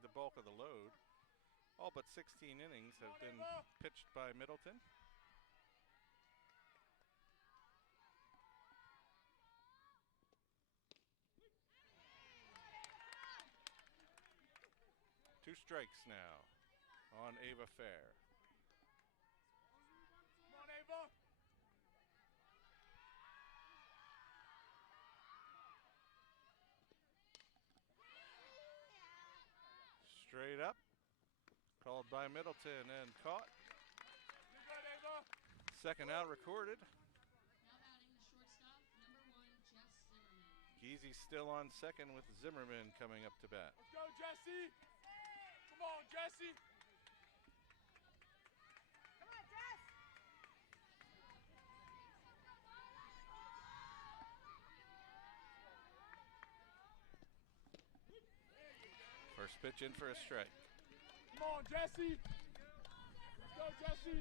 carried the bulk of the load. All but 16 innings have been pitched by Middleton. Two strikes now on Ava Fair. Come on, Ava. Straight up, called by Middleton and caught. Second out recorded. Now batting the shortstop, number 1, Jess Zimmerman. Geezy's still on second with Zimmerman coming up to bat. Let's go, Jesse. Come on, Jesse. Come on, Jess. First pitch in for a strike. Come on, Jesse. Let's go, Jesse.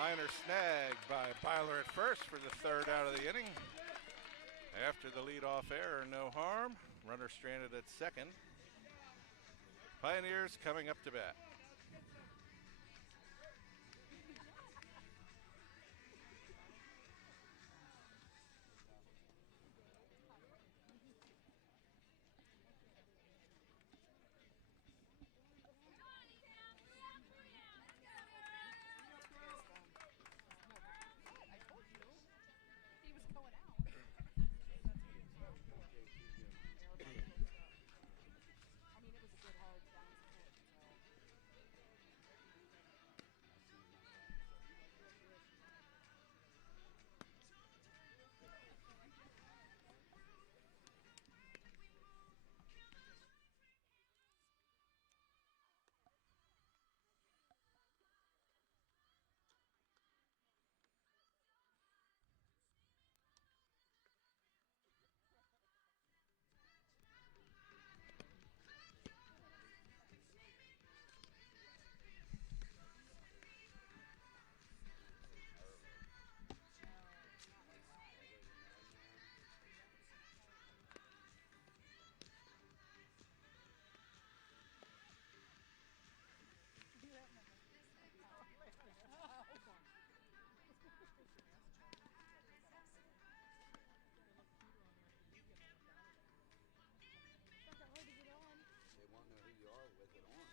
Liner snagged by Byler at first for the third out of the inning. After the leadoff error, no harm. Runner stranded at second. Pioneers coming up to bat. They won't know who you are with it on.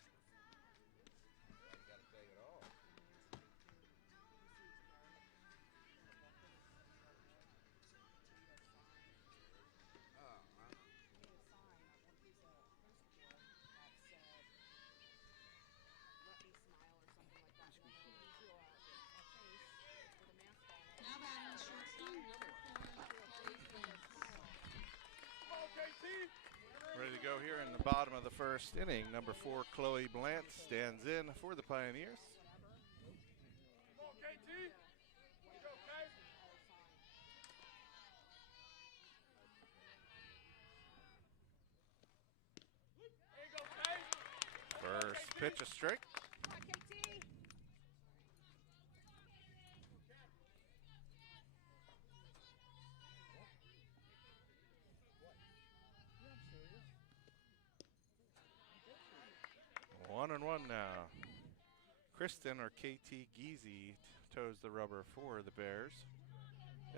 You got to take it off. Now batting the shortstop, number 4, Chloe Blanch. Ready to go here in the bottom of the first inning. Number 4, Chloe Blanch stands in for the Pioneers. Come on, KT. You okay? There you go, Kay. First pitch a strike. Come on, KT. One and one now. Kristen, or KT Geezy, toes the rubber for the Bears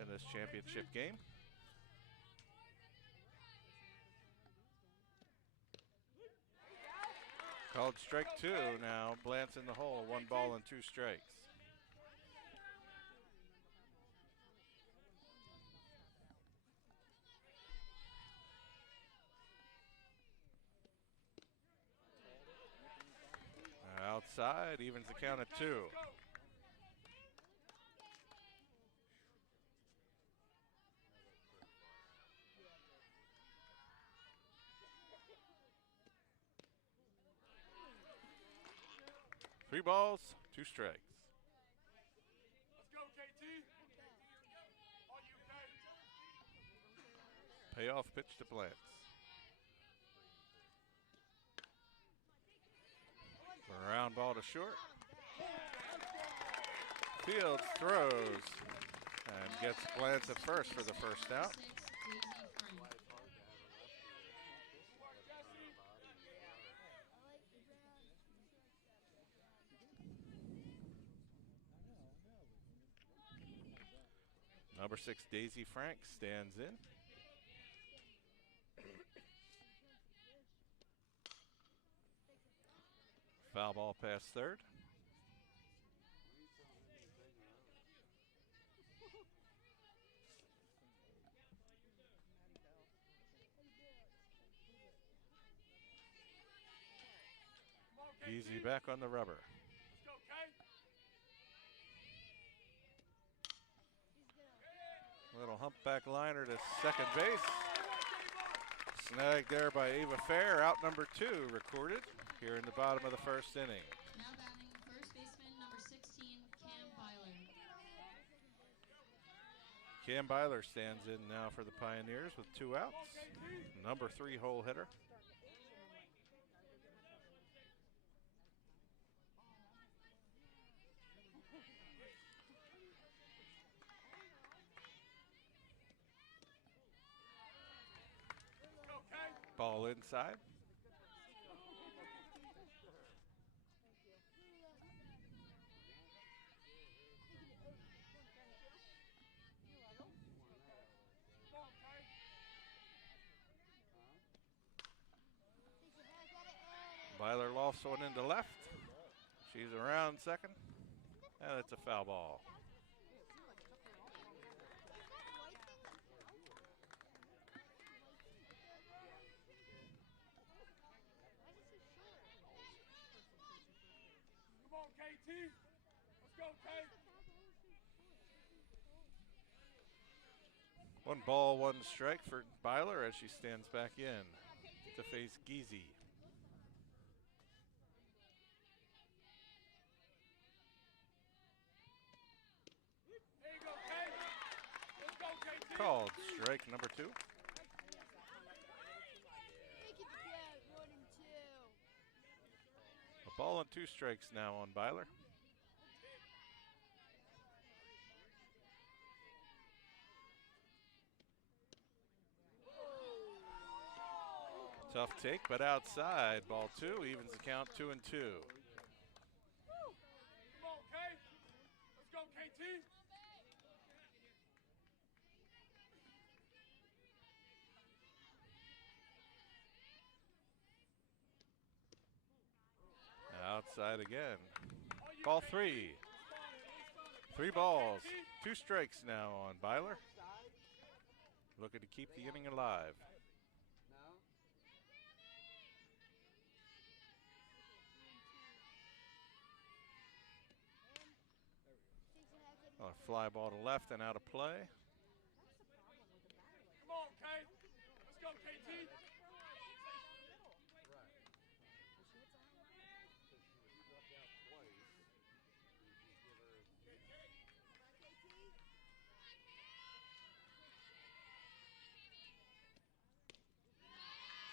in this championship game. Called strike 2 now. Blanch in the hole. 1 ball and 2 strikes. Outside, evens the count at 2. Three balls, 2 strikes. Let's go, KT. On you, Kay. Payoff pitch to Blanch. Round ball to short. Fields throws and gets a glance at first for the first out. Number 6, Daisy Frank, stands in. Foul ball past third. Easy back on the rubber. Little humpback liner to second base. Snagged there by Ava Fair. Out number 2 recorded here in the bottom of the first inning. Now batting first baseman number 16, Cam Byler. Cam Byler stands in now for the Pioneers with 2 outs. Number 3 hole hitter. Ball inside. Byler lofts one into left. She's around second. And it's a foul ball. Come on, KT. Let's go, K. 1 ball, 1 strike for Byler as she stands back in to face Geezy. There you go, K. Let's go, KT. Called strike number 2. A ball and 2 strikes now on Byler. Tough take, but outside. Ball 2 evens the count 2-2. Come on, K. Let's go, KT. Outside again. Ball 3. 3 balls, 2 strikes now on Byler. Looking to keep the inning alive. A fly ball to left and out of play. Come on, K. Let's go, KT.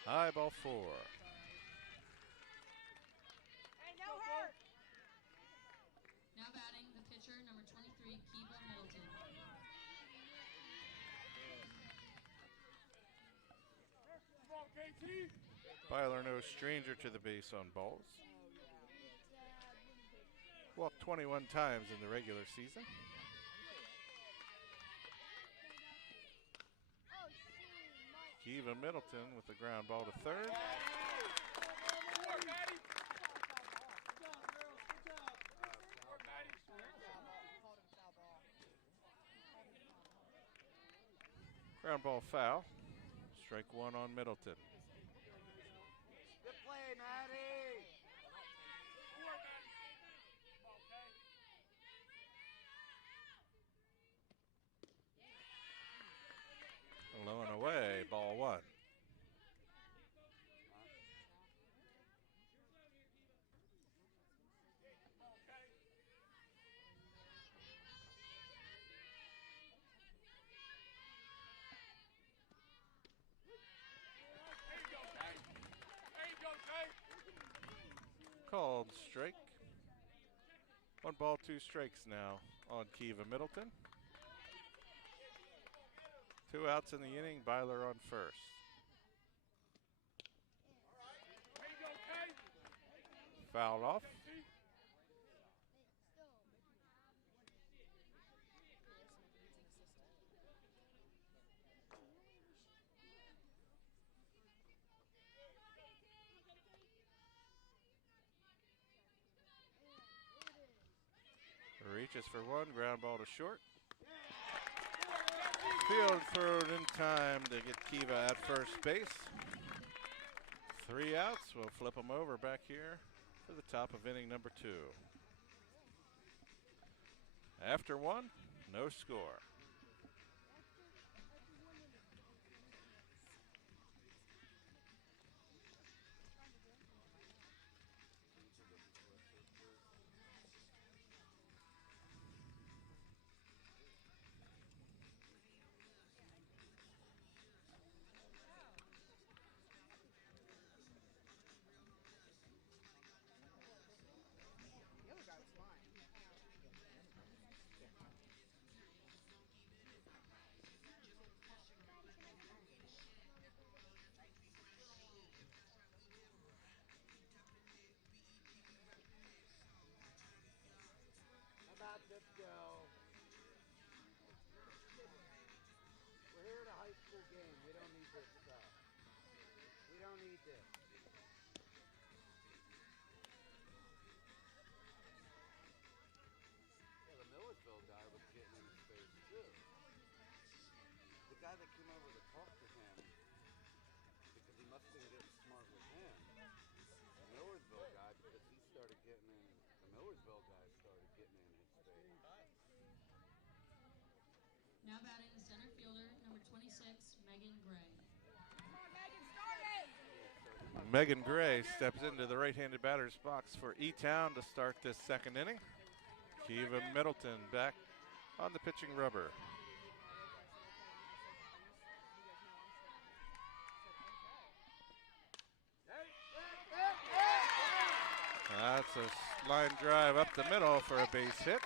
High, ball 4. Now batting the pitcher number 23, Kiva Middleton. Come on, KT. Byler no stranger to the base on balls. Walked 21 times in the regular season. Kiva Middleton with the ground ball to third. Ground ball foul. Strike 1 on Middleton. Good play, Maddie. Low and away, ball 1. Called strike. 1 ball, 2 strikes now on Kiva Middleton. 2 outs in the inning, Byler on first. Fouled off. Reaches for one, ground ball to short. Field thrown in time to get Kiva at first base. 3 outs, we'll flip them over back here for the top of inning number 2. After 1, no score. Let's go. We're here at a high school game. We don't need this stuff. We don't need this. Yeah, the Millersville guy was getting in his face too. The guy that came over to talk to him, because he must have been getting smart with him. The Millersville guy, because he started getting in. The Millersville guy started getting in his face. Now batting the center fielder, number 26, Megan Gray. Megan Gray steps into the right-handed batter's box for E-Town to start this second inning. Kiva Middleton back on the pitching rubber. That's a line drive up the middle for a base hit.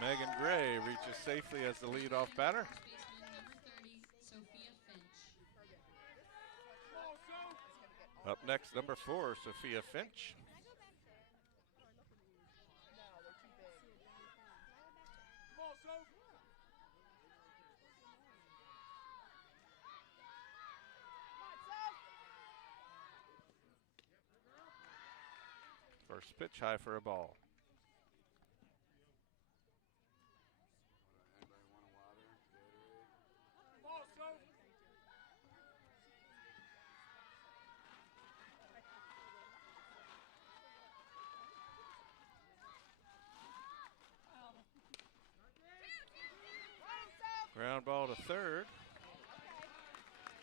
Megan Gray reaches safely as the leadoff batter. Up next, number 4, Sophia Finch. First pitch, high for a ball. Anybody want a water? Gatorade? Ground ball to third.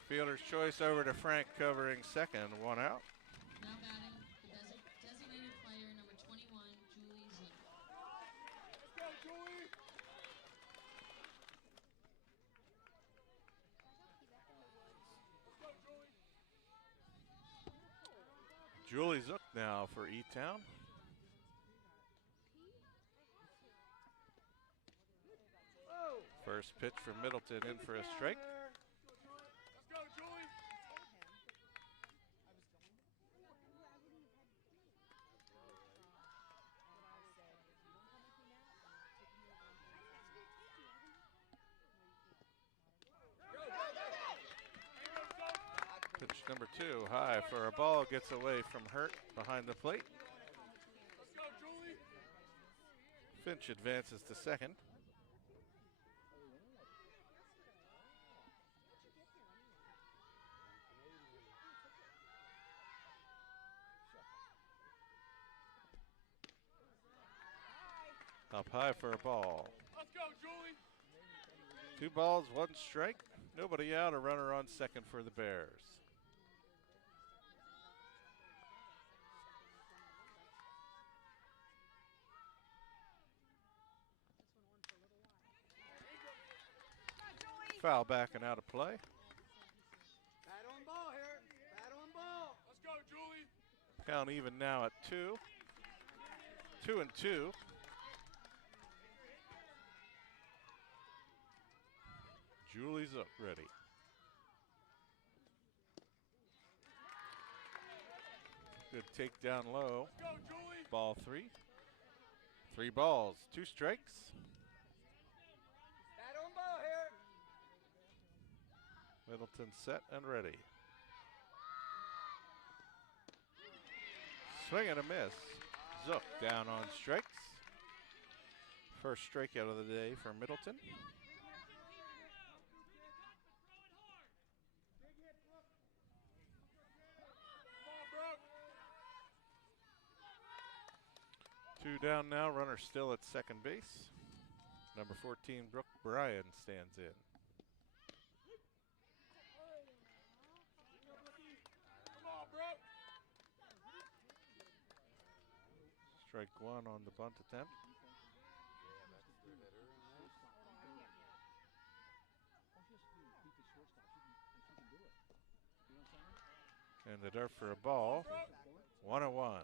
Fielder's choice over to Frank covering second, 1 out. Now batting the designated player, number 21, Julie Zook. Let's go, Julie. Julie Zook now for E-Town. First pitch from Middleton in for a strike. Let's go, Julie. Pitch number 2, high for a ball, gets away from Hurt behind the plate. Let's go, Julie. Finch advances to second. Up high for a ball. Let's go, Julie. 2 balls, 1 strike. Nobody out, a runner on second for the Bears. Foul back and out of play. Bat on ball here. Bat on ball. Let's go, Julie. Count even now at 2. 2-2. Julie's up ready. Good takedown low. Let's go, Julie. Ball 3. 3 balls, 2 strikes. That on ball here. Middleton set and ready. Swing and a miss. Zook down on strikes. First strikeout of the day for Middleton. Two down now, runner still at second base. Number 14, Brooke Bryan, stands in. Come on, bro. Strike 1 on the bunt attempt. And the dirt for a ball. 1-1.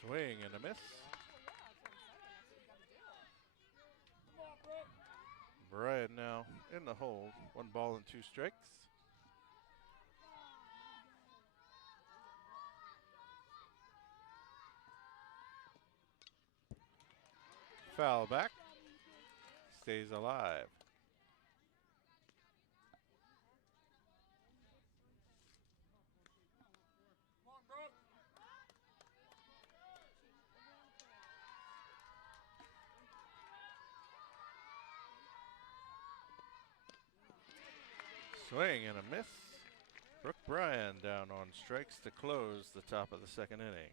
Swing and a miss. Bryan now in the hole. 1 ball and 2 strikes. Foul back. Stays alive. Come on, bro. Swing and a miss. Brooke Bryan down on strikes to close the top of the second inning.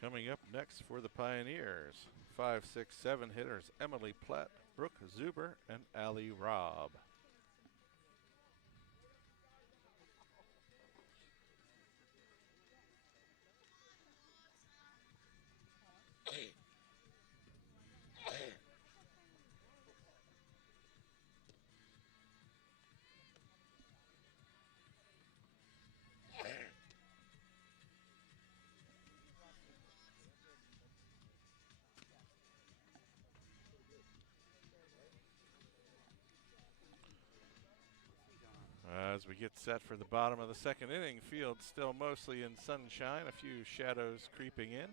Coming up next for the Pioneers, 5, 6, 7 hitters Emily Platt, Brooke Zuber, and Allie Robb. As we get set for the bottom of the second inning, field still mostly in sunshine, a few shadows creeping in.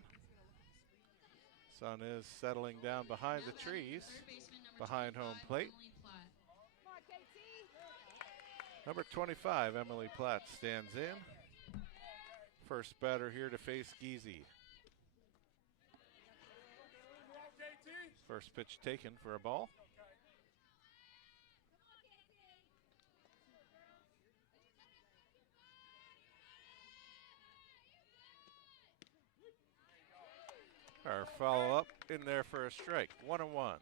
Sun is settling down behind the trees, behind home plate. Number 25, Emily Platt, stands in. First batter here to face Geezy. First pitch taken for a ball. Our follow-up in there for a strike. 1-1.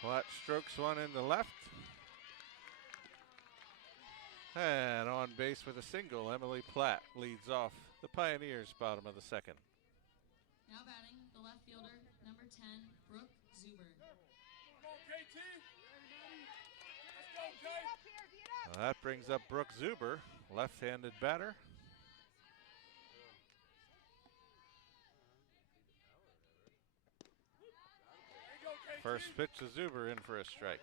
Platt strokes one in the left. And on base with a single, Emily Platt leads off the Pioneers' bottom of the second. Now batting, the left fielder, number 10, Brooke Zuber. Come on, KT. Let's go, Kate. Well, that brings up Brooke Zuber, left-handed batter. There you go, KT. First pitch to Zuber in for a strike.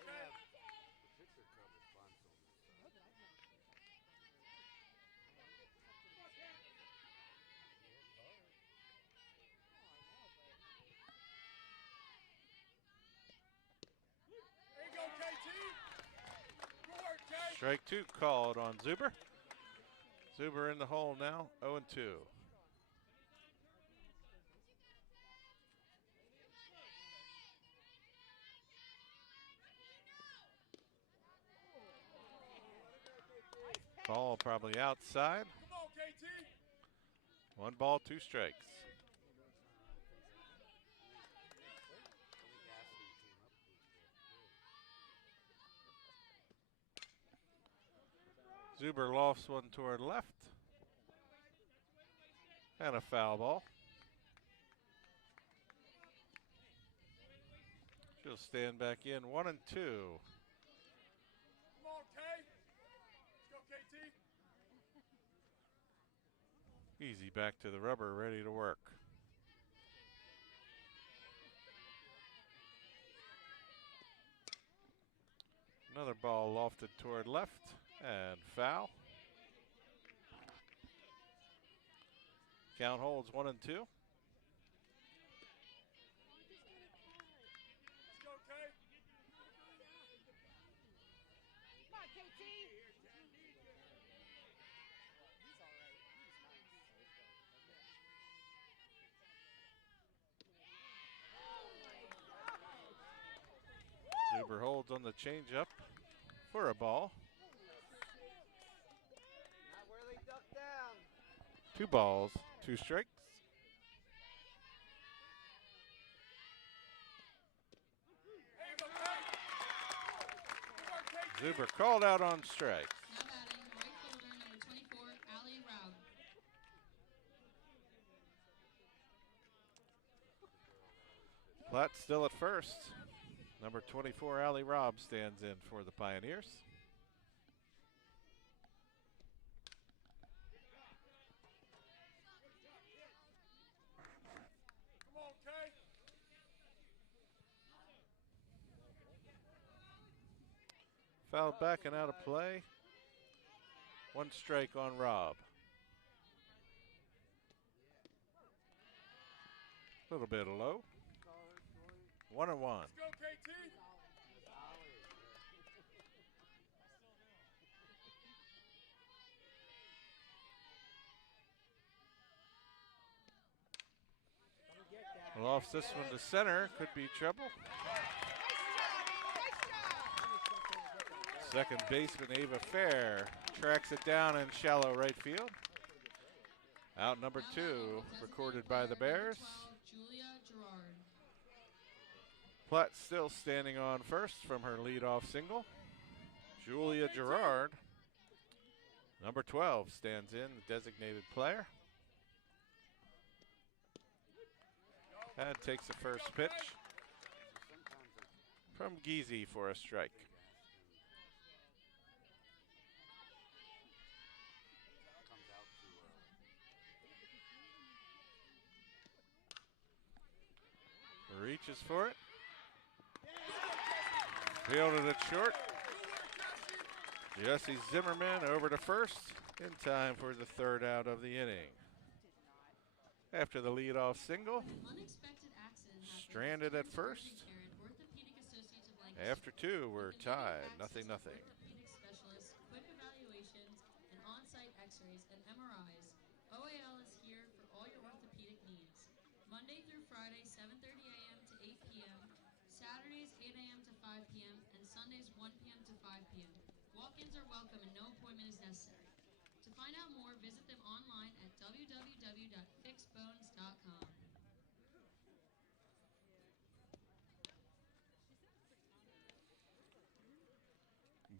There you go, KT. Good work, Kate. Strike 2 called on Zuber. Zuber in the hole now, 0-2. Ball probably outside. Come on, KT. 1 ball, 2 strikes. Seaber lofts one toward left. And a foul ball. She'll stand back in 1 and 2. Come on, Kay. Let's go, KT. Easy back to the rubber, ready to work. Another ball lofted toward left and foul. Count holds 1 and 2. Let's go, Kay. Come on, KT. Seaber holds on the changeup for a ball. Not where they duck down. 2 balls, 2 strikes. Hey, go, Kay. Come on, KT. Seaber called out on strikes. Now batting, right fielder number 24, Ali Raub. Platt still at first. Number 24, Ali Raub, stands in for the Pioneers. Come on, Kay. Fouled back and out of play. 1 strike on Raub. A little bit low. 1 and 1. Let's go, KT. Lofts this one to center. Could be trouble. Second baseman Ava Fair tracks it down in shallow right field. Out number 2, recorded by the Bears. 12, Julia Gerard. Platt still standing on first from her leadoff single. Julia Gerard, number 12, stands in, the designated player. And takes the first pitch from Geezy for a strike. Reaches for it. Fielded it short. Jesse Zimmerman over to first in time for the 3rd out of the inning. After the leadoff single, Unexpected accident happened. stranded at first. Carried Orthopedic Associates of Lancaster. After 2, we're Immediate tied, access 0-0. to orthopedic specialists, quick evaluations, and on-site x-rays and MRIs. OAL is here for all your orthopedic needs. Monday through Friday, 7:30 a.m. to 8 p.m. Saturdays, 8 a.m. to 5 p.m. and Sundays, 1 p.m. to 5 p.m. Walk-ins are welcome and no appointment is necessary. To find out more, visit them online at www.fixbones.com.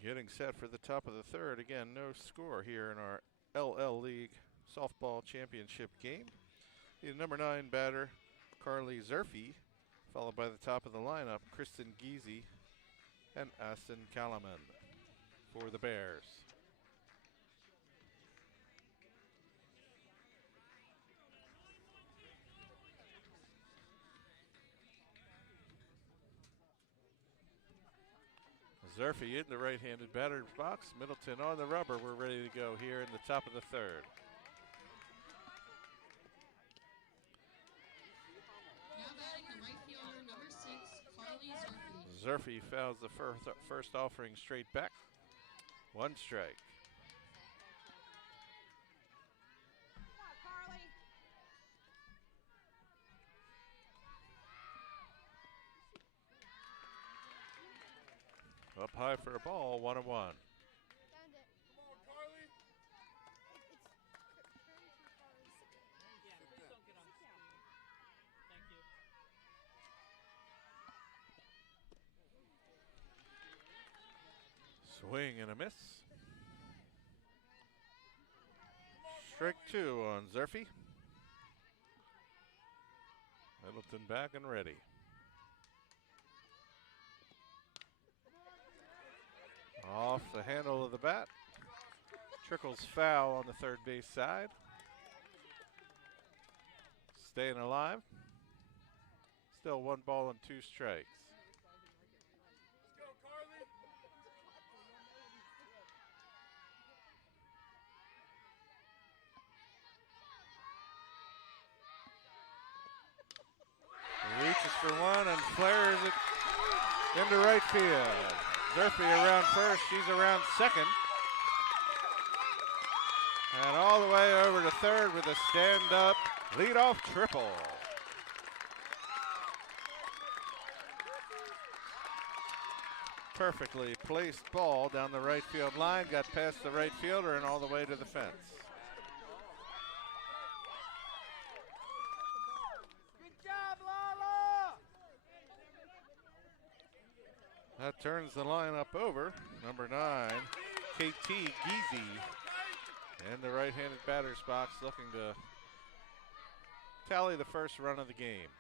Getting set for the top of the 3rd. Again, no score here in our LL League Softball Championship game. The number 9 batter, Carly Zerfie, followed by the top of the lineup, Kristen Geezy and Aston Kalaman for the Bears. Zerfie in the right-handed batter's box. Middleton on the rubber. We're ready to go here in the top of the 3rd. Now batting the right fielder, number 6, Carly Zerfie. Zerfie fouls the first offering straight back. 1 strike. Come on, Carly. Up high for a ball, 1-1. Send it. Come on, Carly. Swing and a miss. Strike 2 on Zerfie. Middleton back and ready. Off the handle of the bat. Trickles foul on the third base side. Staying alive. Still 1 ball and 2 strikes. Let's go, Carly. He reaches for one and flares it into right field. Zerfie around first, she's around second. And all the way over to third with a stand-up leadoff triple. Perfectly placed ball down the right field line, got past the right fielder and all the way to the fence. Good job, Lala. That turns the lineup over. Number 9, KT Geezy in the right-handed batter's box, looking to tally the first run of the game.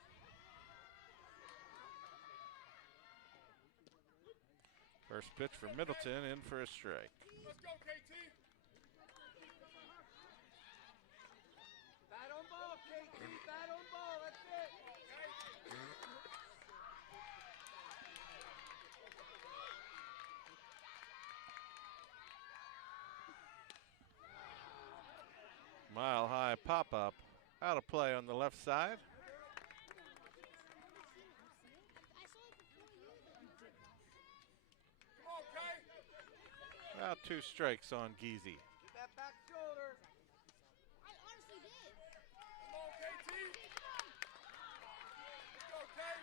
First pitch for Middleton, in for a strike. Let's go, KT. Bat on ball, KT. Bat on ball. That's it. Mile high pop-up, out of play on the left side. Come on, Kay. About 2 strikes on Geezy. Get that back shoulder. I honestly did. Come on, KT. Let's go, Kay.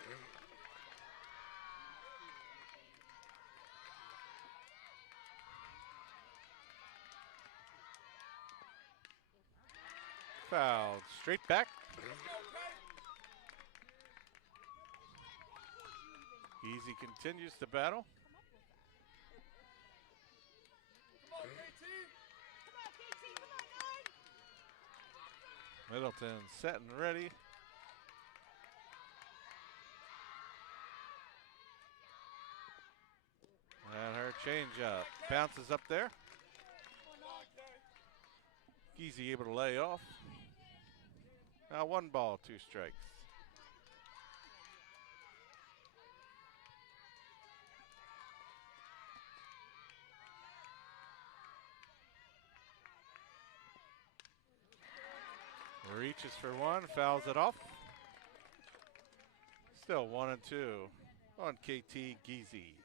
Fouled straight back. Let's go, Kay. Geezy continues to battle. Come on, KT. Come on, KT. Come on, 9. Middleton set and ready. And her changeup bounces up there. Come on, Kay. Geezy able to lay off. Now 1 ball, 2 strikes. Reaches for one, fouls it off. Still 1 and 2 on KT Geezy.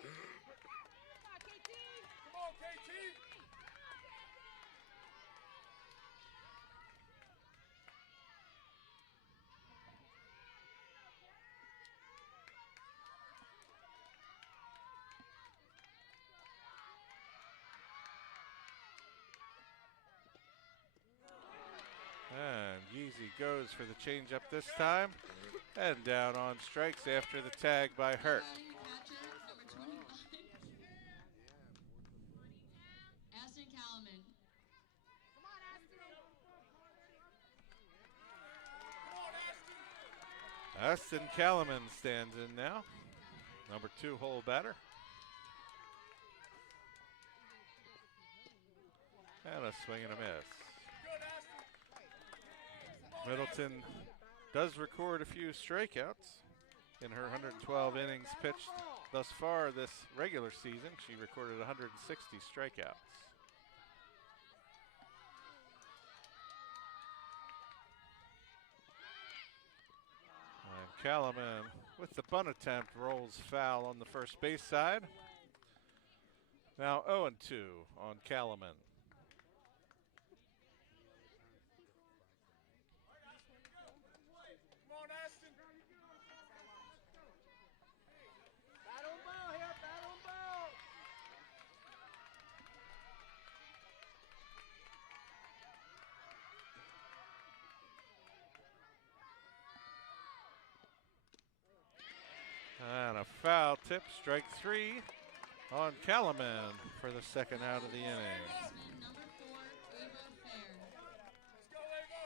Come on, KT. Come on, KT. And Geezy goes for the changeup this time. And down on strikes after the tag by Hurt. Catcher, number 25. Aston Calaman. Come on, Aston. Come on, Aston. Aston Calaman stands in now. Number 2 hole batter. And a swing and a miss. Good, Aston. Middleton does record a few strikeouts in her 112 innings pitched thus far this regular season. She recorded 160 strikeouts. And Calaman with the bunt attempt rolls foul on the first base side. Now 0-2 on Calaman. Come on, Aston. Bat on ball here. Bat on ball. And a foul tip, strike 3. on Calaman for the second out of the inning. Baseman number 4, Ava Fair. Let's go, Ava.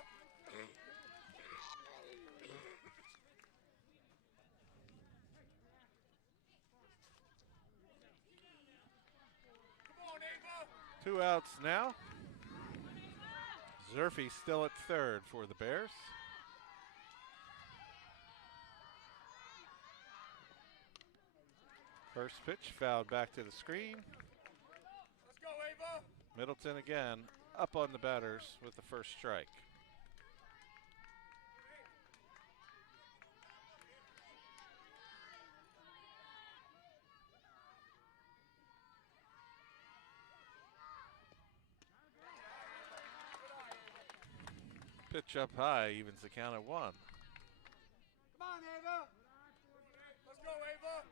Come on, Ava. 2 outs now. Zerfy still at third for the Bears. First pitch fouled back to the screen. Let's go, Ava. Middleton again up on the batters with the first strike. Pitch up high evens the count at 1. Come on, Ava. Let's go, Ava.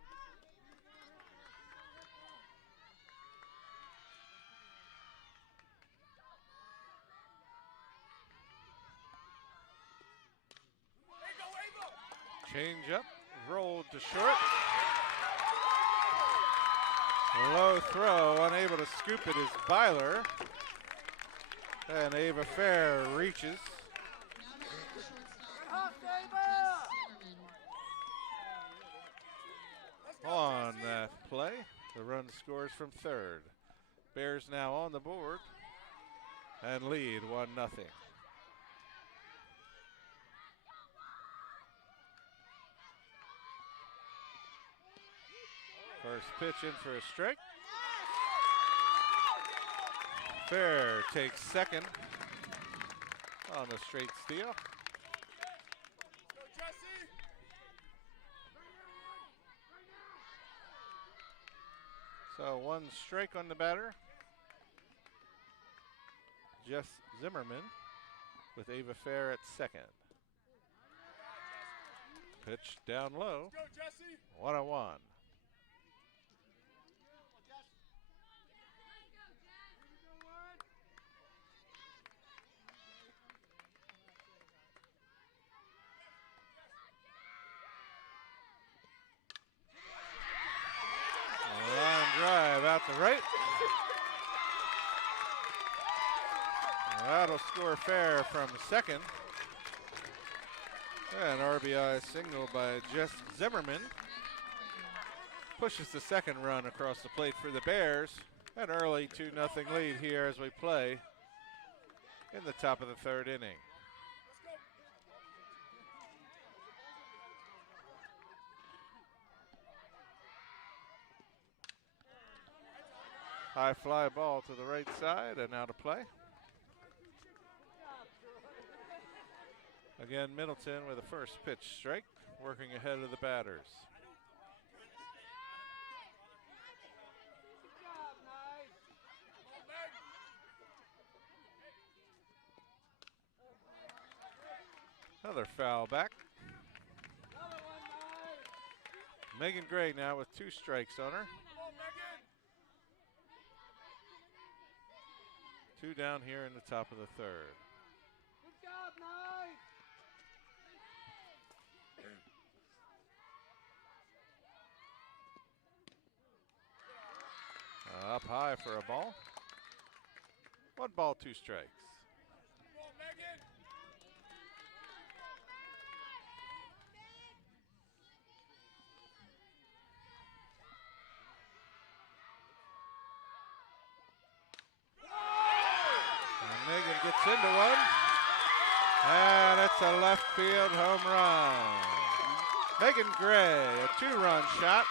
There you go, Ava. Change up, rolled to short. Low throw, unable to scoop it is Byler. And Ava Fair reaches. Now batting the shortstop, Jess Zimmerman. On that play, the run scores from third. Bears now on the board and lead 1-0. First pitch in for a strike. Fair takes second on the straight steal. Go, Jesse. So 1 strike on the batter. Jess Zimmerman with Ava Fair at second. Pitch down low, Go, Jesse. 1-1. Line drive out to right. That'll score Fair from second. And RBI single by Jess Zimmerman pushes the second run across the plate for the Bears. An early 2-0 lead here as we play in the top of the third inning. High fly ball to the right side and out of play. Again, Middleton with a first pitch strike, working ahead of the batters. Another foul back. Megan Gray now with 2 strikes on her. 2 down here in the top of the third. Good job, Knight. Up high for a ball. 1 ball, 2 strikes. Come on, Megan. And Megan gets into one. And it's a left field home run. Megan Gray, a 2-run shot.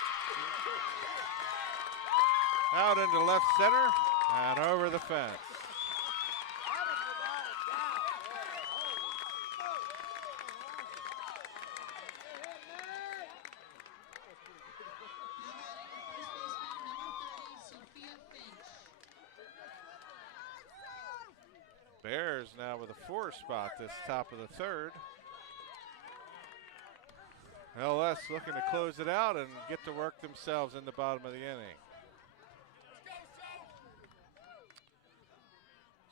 Out into left center and over the fence. Bears now with a 4 spot this top of the third. LS looking to close it out and get to work themselves in the bottom of the inning.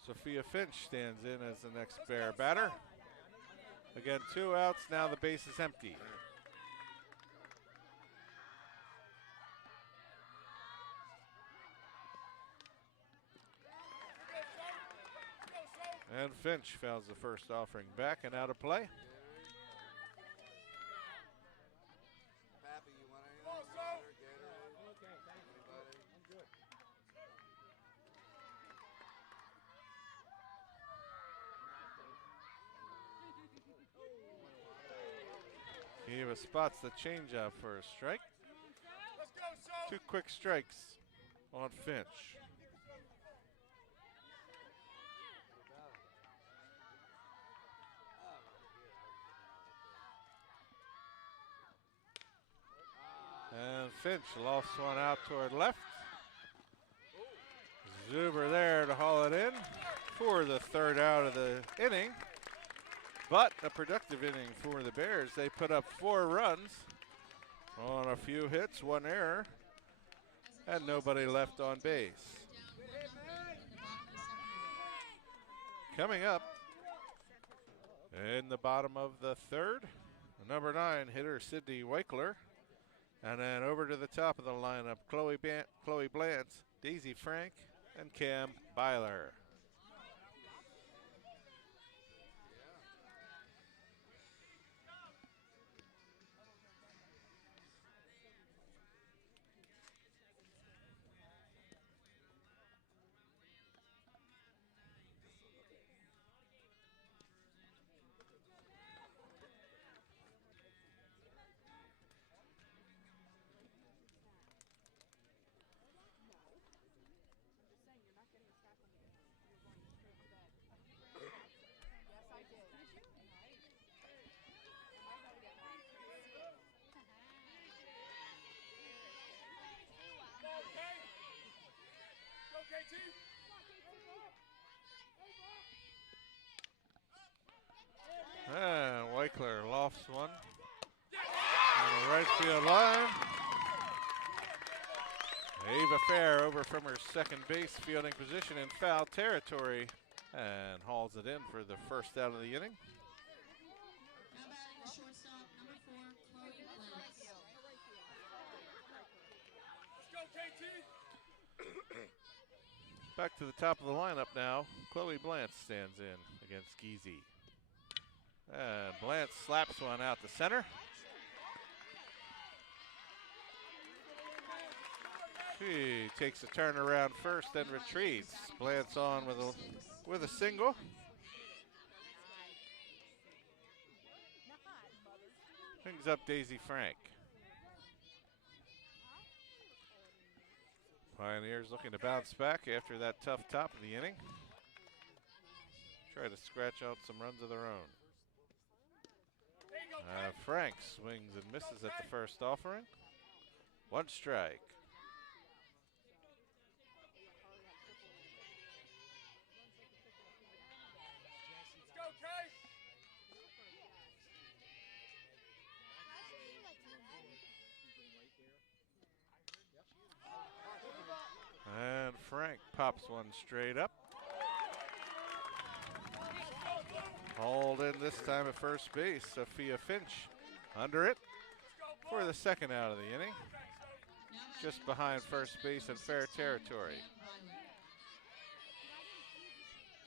Sophia Finch stands in as the next Bear batter. Again, 2 outs, now the base is empty. And Finch fouls the first offering back and out of play. Pappy, you want anything? Oh, so- Water, Gatorade? Okay, thank you. Anybody? I'm good. Kiva spots the changeup for a strike. Let's go, so. 2 quick strikes on Finch. And Finch lofts one out toward left. Zuber there to haul it in for the 3rd out of the inning. But a productive inning for the Bears. They put up 4 runs on a few hits, 1 error, and nobody left on base. Coming up in the bottom of the 3rd, number 9 hitter Sydney Weichler. And then over to the top of the lineup, Chloe Blantz, Daisy Frank, and Cam Byler. Go, KT. And Weichler lofts one on the right field line. Ava Fair over from her second base fielding position in foul territory and hauls it in for the 1st out of the inning. Now batting the shortstop, number 4, Chloe Blantz. Let's go, KT. Back to the top of the lineup now. Chloe Blantz stands in against Geezy. And Blantz slaps one out to center. She takes a turn around first and retreats. Blantz on with a single. Brings up Daisy Frank. Pioneers looking to bounce back after that tough top of the inning. Try to scratch out some runs of their own. Frank swings and misses at the first offering. 1 strike. Let's go, Kay. And Frank pops one straight up. Hauled in this time at first base. Sophia Finch under it for the 2nd out of the inning. Just behind first base in fair territory.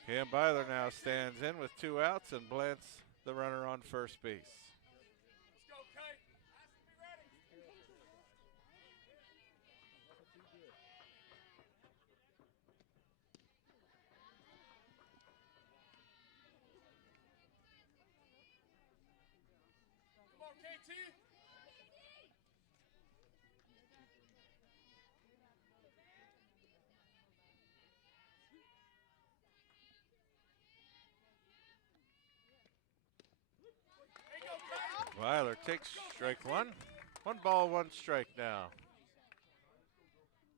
Cam Byler now stands in with 2 outs and Blantz the runner on first base. Let's go, Kay. Come on, KT. Hey, go, Kay. Byler takes strike 1. 1 ball, 1 strike now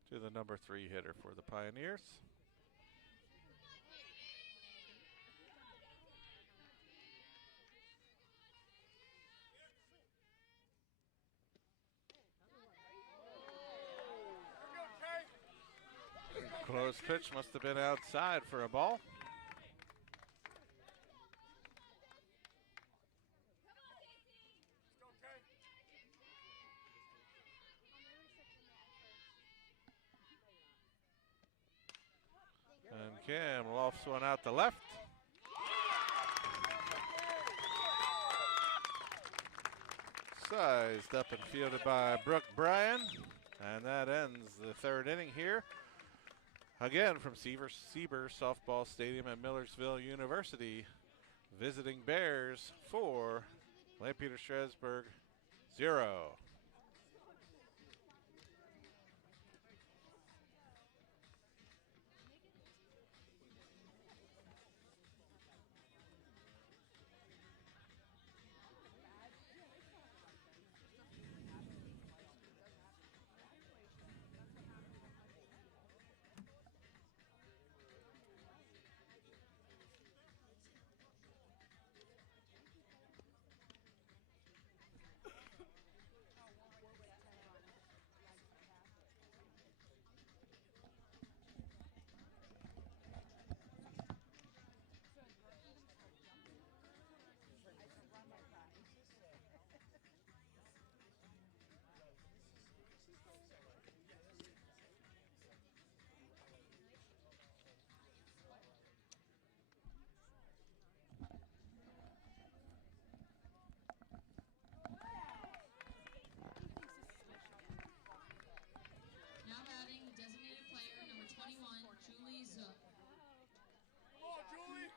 to the number 3 hitter for the Pioneers. Close pitch must have been outside for a ball. And Cam lofts one out to left. Sized up and fielded by Brooke Bryan. And that ends the third inning here. Again from Seaber Softball Stadium at Millersville University. Visiting Bears 4, Lampeter-Strasburg 0. Now batting the designated player, number 21, Julie Zook. Come on, Julie.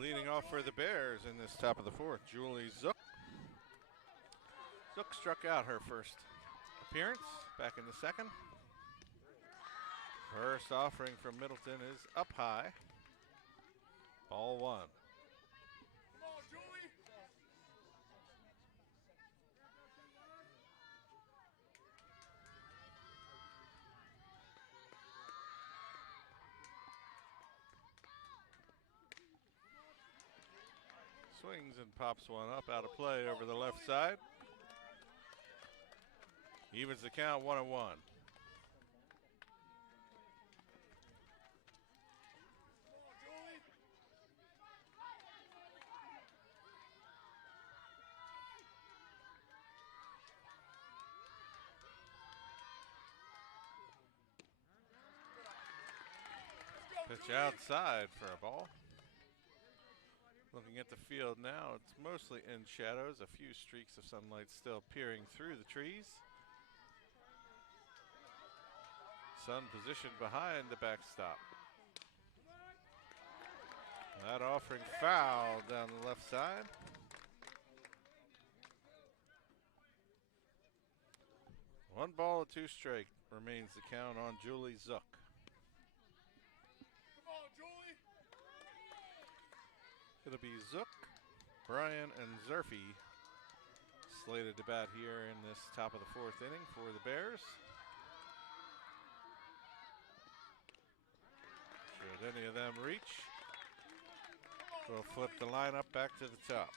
Leading off for the Bears in this top of the fourth, Julie Zook. Zook struck out her first appearance back in the second. First offering from Middleton is up high. Ball one. Come on, Julie. Swings and pops one up out of play over the left side. Evens the count 1-1. Pitch outside for a ball. Looking at the field now, it's mostly in shadows. A few streaks of sunlight still peering through the trees. Sun positioned behind the backstop. That offering foul down the left side. One ball, two strike remains the count on Julie Zook. Come on, Julie. It'll be Zook, Bryan, and Zerfy slated to bat here in this top of the fourth inning for the Bears. Should any of them reach, we'll flip the lineup back to the top.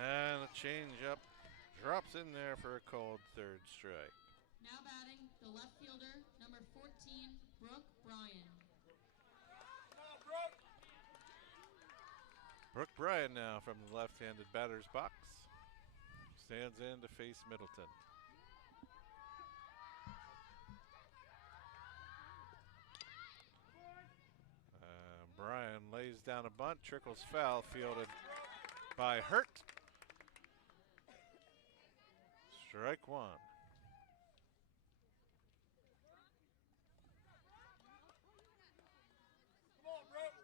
And a changeup drops in there for a called third strike. Now batting the left fielder, number 14, Brooke Bryan. Come on, Brooke. Brooke Bryan now from the left-handed batter's box. Stands in to face Middleton. Bryan lays down a bunt, trickles foul, fielded by Hurt. Strike one. Come on, Brooke.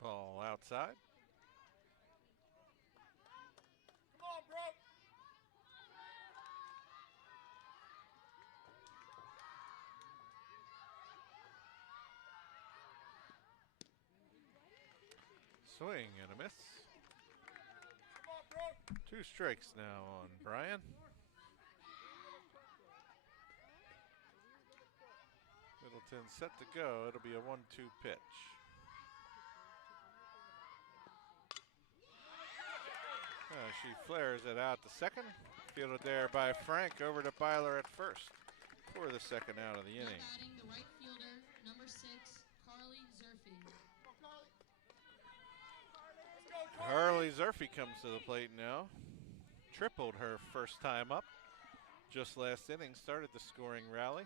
Ball outside. Come on, Brooke. Swing and a miss. Come on, Brooke. Two strikes now on Bryan. Middleton set to go. It'll be a 1-2 pitch. She flares it out to second. Fielded there by Frank, over to Byler at first for the second out of the Now inning. batting the right fielder, number 6, Carly Zerfy. Harley Zerfy comes to the plate now. Tripled her first time up. Just last inning started the scoring rally.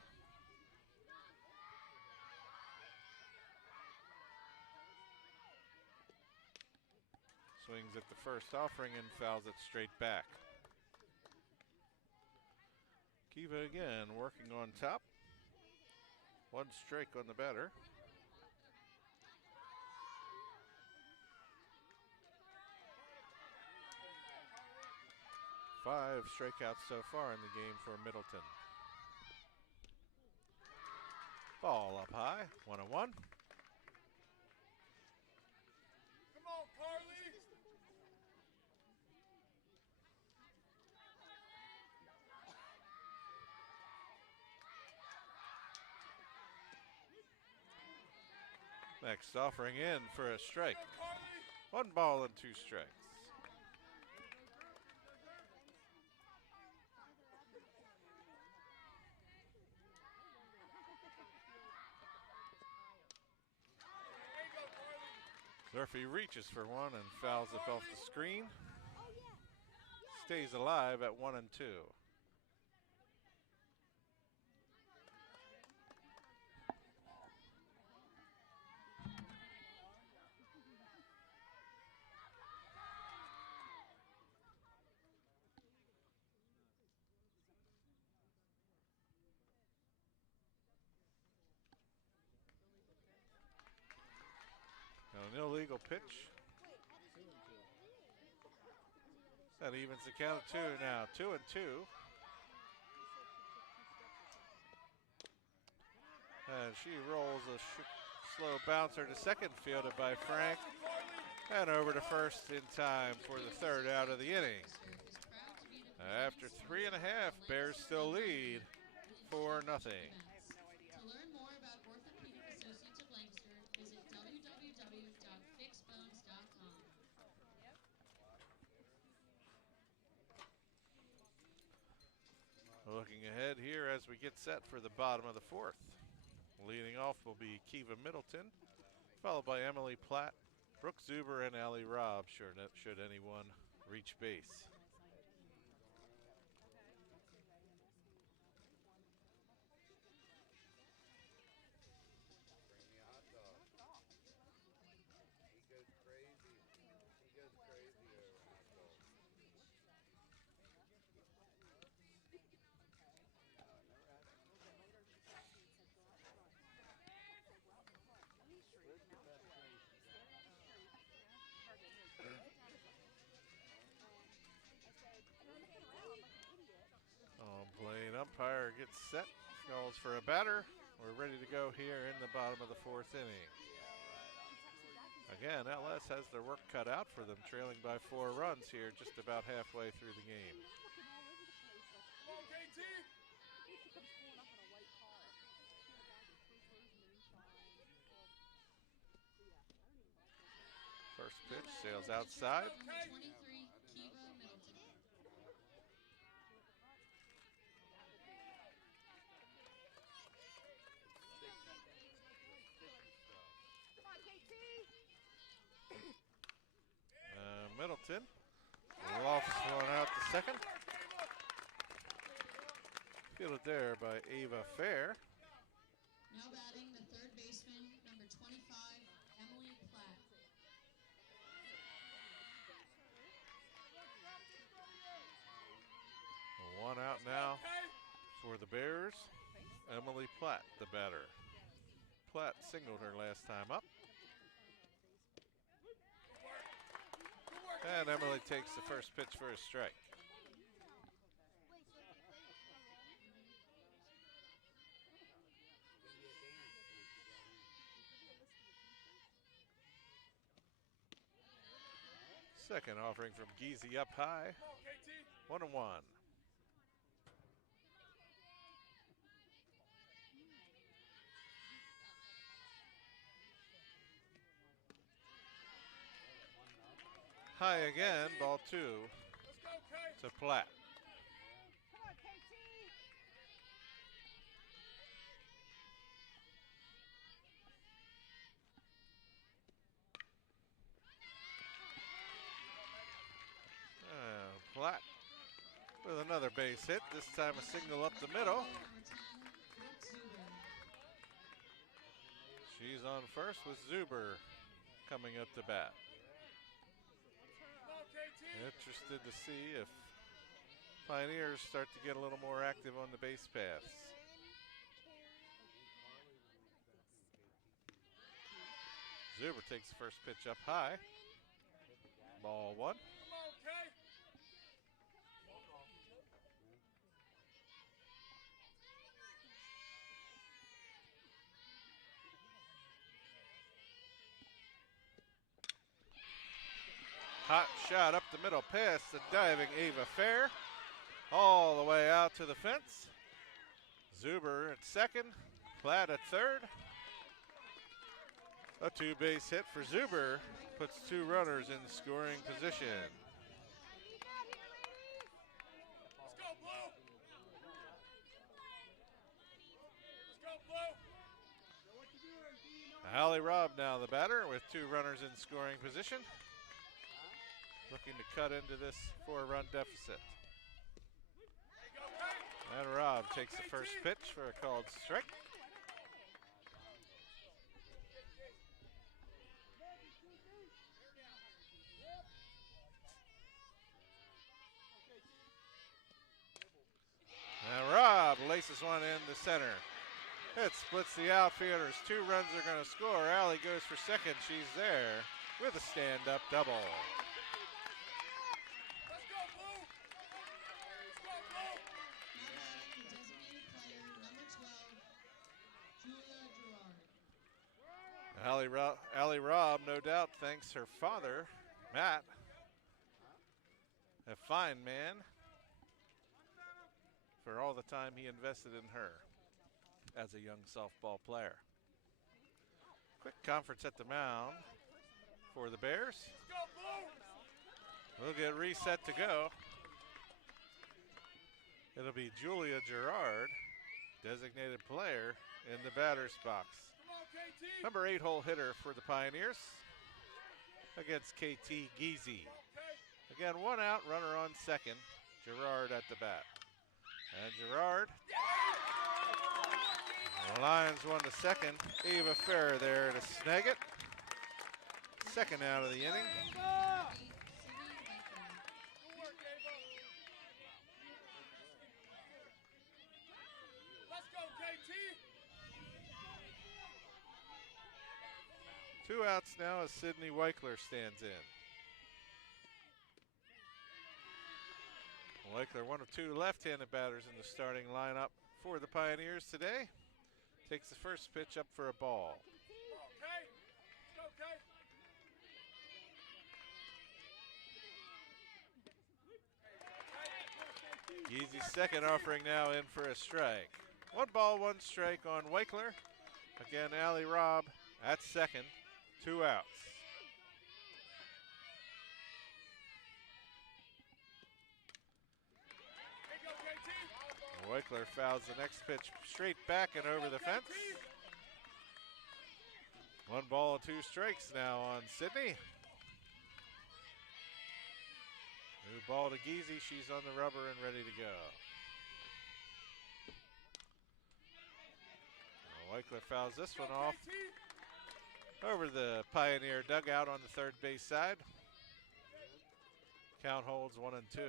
Swings at the first offering and fouls it straight back. Kiva again working on top. One strike on the batter. Five strikeouts so far in the game for Middleton. Ball up high, 1-1. Come on, Carly. Next offering in for a strike. Go, Carly. 1 ball and 2 strikes. Zerfy reaches for one and fouls it off the screen. Stays alive at 1-2. Now an illegal pitch. That evens the count of 2 now. 2-2. And she rolls a slow bouncer to second, fielded by Frank. And over to first in time for the third out of the inning. After 3.5, Bears still lead 4-0. To learn more about Orthopedic Associates of Lancaster, visit www.fixbones.com. Looking ahead here as we get set for the bottom of the fourth. Leading off will be Kiva Middleton, followed by Emily Platt, Brooke Zuber, and Allie Robb, should anyone reach base. Bring me a hot dog. He goes crazy. He goes crazy over hot dogs. Where's the best place? Playing umpire gets set, calls for a batter. We're ready to go here in the bottom of the fourth inning. Again, LS has their work cut out for them, trailing by 4 runs here just about halfway through the game. Come on, KT. First pitch sails outside. Number 23, Kiva Middleton. Come on, KT. Middleton lofts one out to second. Fielded there by Ava Fair. Now batting the third baseman, number 25, Emily Platt. One out now for the Bears. Emily Platt, the batter. Platt singled her last time up. And Emily takes the first pitch for a strike. Second offering from Geezy up high. Come on, KT. 1-1. High again, ball 2. to Platt. Come on, KT. Platt with another base hit, this time a single up the middle. Number 10, Brooke Zuber. She's on first with Zuber coming up to bat. Come on, KT. Interested to see if Pioneers start to get a little more active on the base paths. Zuber takes the first pitch up high. Ball one. Come on, K. Hot shot up the middle past the diving Ava Fair. All the way out to the fence. Zuber at second. Platt at third. A two-base hit for Zuber puts two runners in scoring position. Let's go, Blue. Let's go, Blue. Allie Robb now the batter with two runners in scoring position. Looking to cut into this four-run deficit. And Robb takes the first pitch for a called strike. And Robb laces one into center. It splits the outfielders. Two runs are going to score. Allie goes for second. She's there with a stand-up double. Let's go, Blue. Let's go, Blue. Now batting the designated player, number 12, Julia Gerard. Allie Robb, no doubt, thanks her father, Matt, a fine man, for all the time he invested in her as a young softball player. Quick conference at the mound for the Bears. Let's go, Blue. We'll get reset to go. It'll be Julia Gerard, designated player, in the batter's box. Come on, KT. Number 8 hole hitter for the Pioneers against KT Geezy. Again, one out, runner on second. Gerard at the bat. And Gerard, the Lions won the second. Ava Fair there to snag it. Second out of the inning. Sydney Winkler. Good work, Ava. Let's go, KT. Two outs now as Sydney Weichler stands in. Weichler, one of two left-handed batters in the starting lineup for the Pioneers today. Takes the first pitch up for a ball. Okay. Let's go, K. Geezy's second offering now in for a strike. One ball, one strike on Weichler. Again, Allie Robb at second. Two outs. Here you go, KT. Weichler fouls the next pitch straight back and over the fence. One ball, two strikes now on Sydney. New ball to Geezy. She's on the rubber and ready to go. Weichler fouls this one off over the Pioneer dugout on the third base side. Count holds 1 and 2.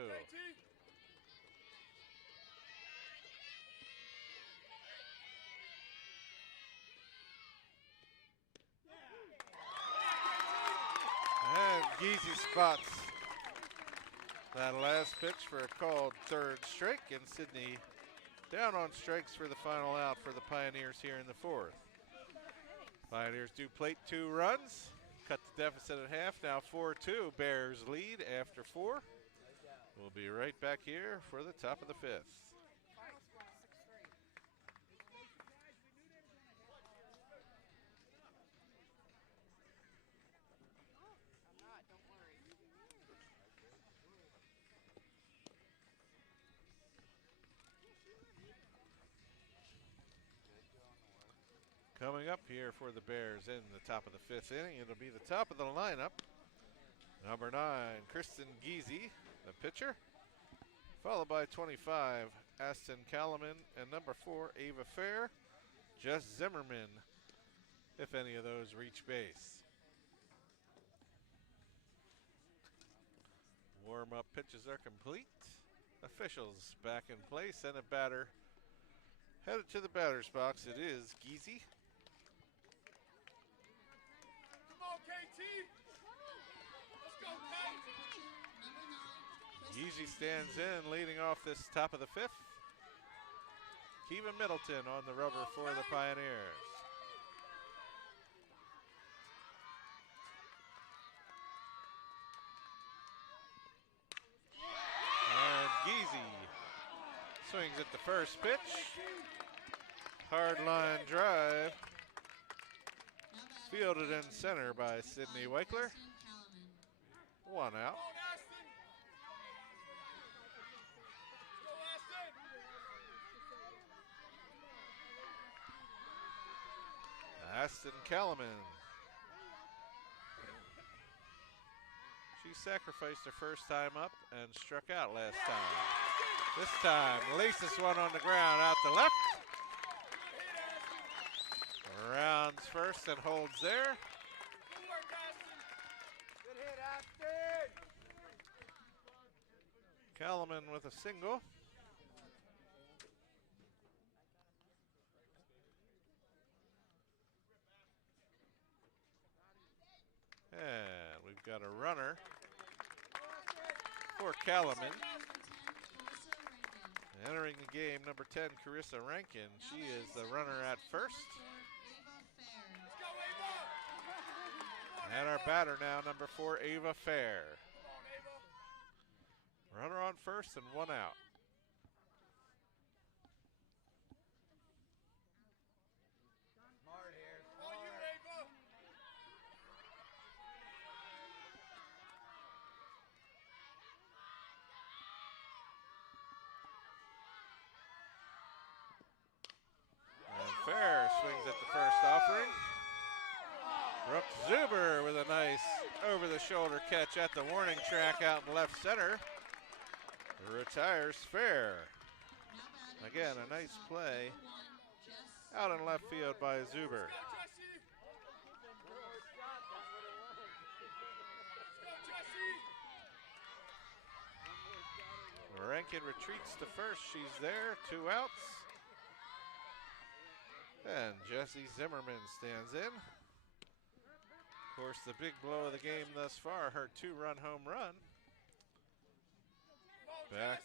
And Geezy spots that last pitch for a called third strike, and Sydney down on strikes for the final out for the Pioneers here in the fourth. Pioneers do plate 2 runs, cut the deficit at half, now 4-2. Bears lead after 4. We'll be right back here for the top of the fifth. Final score is 6-3. I'm not, don't worry. Coming up here for the Bears in the top of the 5th inning, it'll be the top of the lineup. Number 9, Kristen Giese, the pitcher, followed by 25, Aston Kalaman, and number 4, Ava Fair, Jess Zimmerman, if any of those reach base. Warm-up pitches are complete. Officials back in place, and a batter headed to the batter's box. It is Giese. Come on, KT. Let's go, Kate. Giese stands in, leading off this top of the 5th. Kiva Middleton on the rubber for the Pioneers. And Giese swings at the first pitch. Hard line drive. Fielded in center by Sydney Weichler. 1 out. Come on, Aston. Let's go, Aston. Aston Kalaman. She sacrificed her first time up and struck out last time. This time, laces one on the ground out the left. Rounds first and holds there. Good work, Aston. Good hit, Aston. Kalaman with a single. And we've got a runner for Kalaman. Entering the game, number 10, Carissa Rankin. She is the runner at first. Let's go, Ava. And our batter now, number 4, Ava Fair. Come on, Ava. Runner on first and 1 out. Smart here, On you, smart. Ava. And Fair swings at the first offering. Brooke Zuber with a nice over-the-shoulder catch at the warning track out in left center. Retires Fair. Again, a nice play out in left field by Zuber. Go, Jesse. Let's go, Jesse. Rankin retreats to first. She's there. 2 outs. And Jessie Zimmerman stands in. Of course, the big blow of the game thus far, her 2-run home run. Come on, Back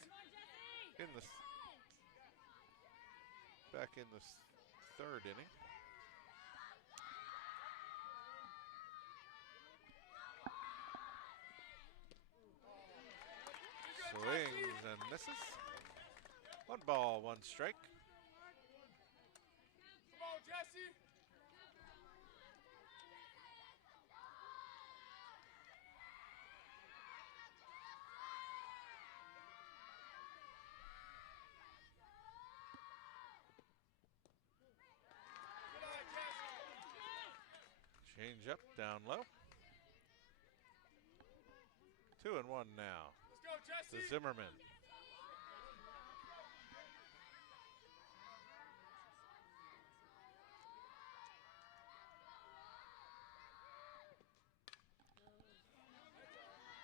Jesse. in the third inning. Swings and misses. 1 ball, 1 strike. Come on, Jesse. Good eye, Jesse. Change up, down low. 2-1 now Let's go, to Jesse. Zimmerman.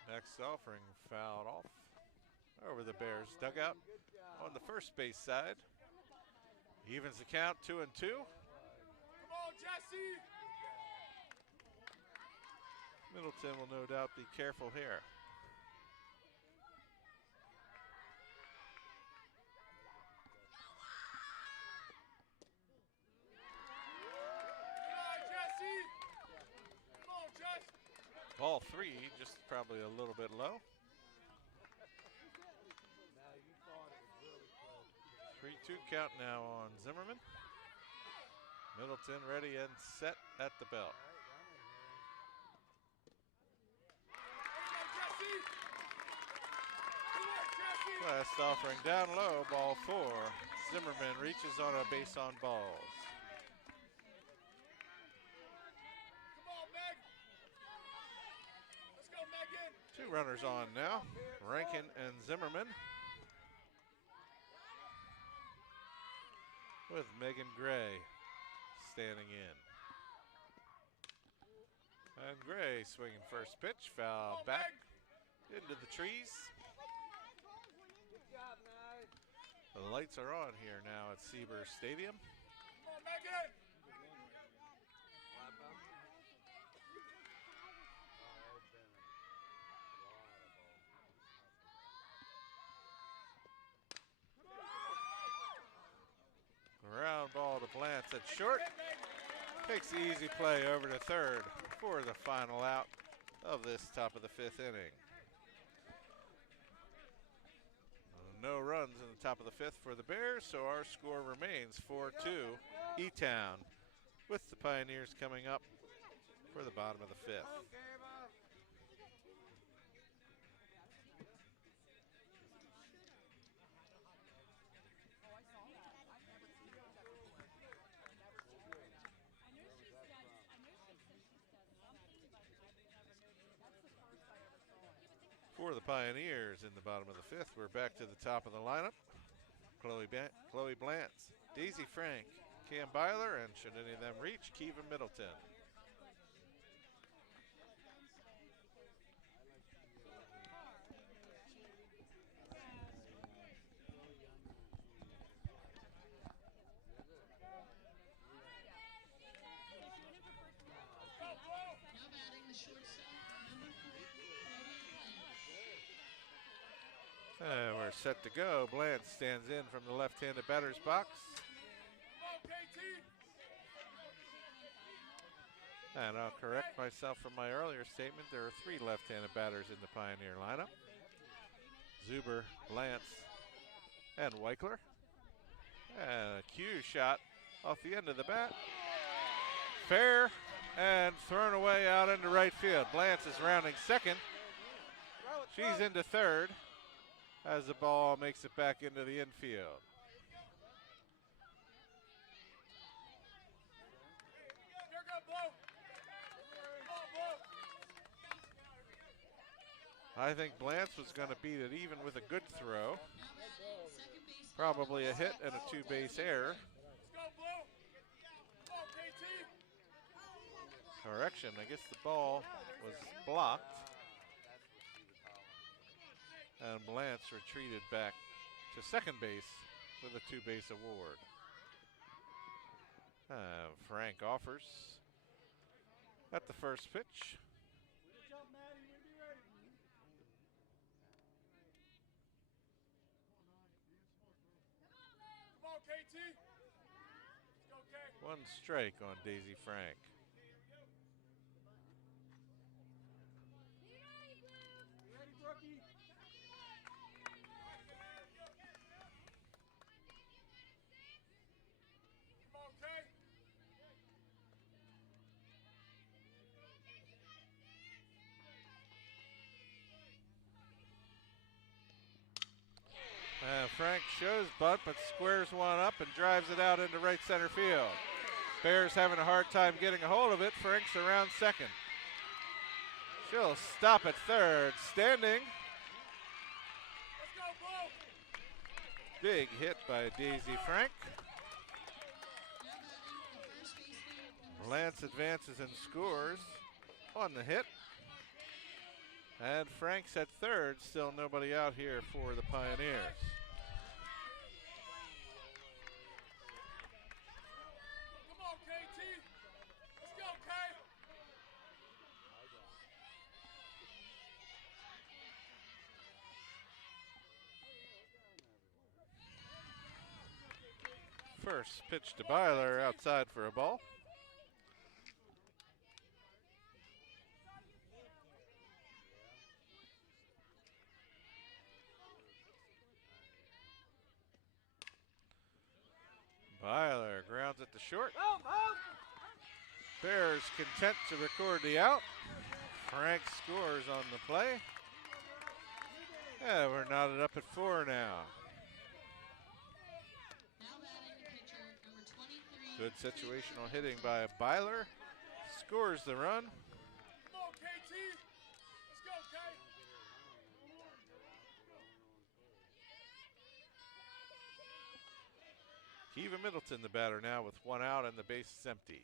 Next offering fouled off over the Bears dugout on the first base side. Evens the count, 2-2. Come on, Jesse. Middleton will no doubt be careful here. Good eye, Jesse. Come on, Jess. Ball 3, just probably a little bit low. 3-2 count now on Zimmerman. Middleton ready and set at the belt. Last offering down low, ball 4. Zimmerman reaches on a base on balls. runners on now, Rankin and Zimmerman, with Megan Gray standing in. And Gray swinging first pitch, foul back into the trees. The lights are on here now at Seaber Stadium. Come on, Megan. Ground ball to Blantz at short. Takes the easy play over to third for the final out of this top of the fifth inning. No runs in the top of the fifth for the Bears, so our score remains 4-2 E-Town, with the Pioneers coming up for the bottom of the fifth. For the Pioneers in the bottom of the fifth, we're back to the top of the lineup. Chloe Blantz, Daisy Frank, Cam Byler, and should any of them reach, Kiva Middleton. Now batting the shortstop, number 4, And we're set to go. Blantz stands in from the left-handed batter's box. Come on, KT. And I'll correct myself from my earlier statement. There are 3 left-handed batters in the Pioneer lineup. Zuber, Blantz, and Weichler. And a cue shot off the end of the bat. Fair and thrown away out into right field. Blantz is rounding second. She's into third as the ball makes it back into the infield. You're gonna blow. Come on, blow. I think Blantz was going to beat it even with a good throw. now batting second base. Probably a hit and a 2-base error. Let's go, blow. Come on, KT. Correction, I guess the ball was blocked. And Blantz retreated back to second base with a 2-base award. Frank offers at the first pitch. Come on, KT. Let's go, K. 1 strike on Daisy Frank. Come on, K. Frank shows bunt, but squares one up and drives it out into right center field. Bears having a hard time getting a hold of it. Frank's around second. She'll stop at third. Standing. Let's go, blow. Big hit by Daisy Frank. Now batting the first baseman, number Lance advances and scores on the hit. And Frank's at third. Still nobody out here for the Pioneers. Come on, KT. Let's go, K. First pitch to Byler, outside for a ball. Byler grounds it to short. Bears content to record the out. Frank scores on the play. Yeah, we're knotted up at 4 now. Now batting the pitcher, number 23. Good situational hitting by Byler. Scores the run. Come on, KT. Let's go, K. Kiva Middleton, the batter now with one out and the base is empty.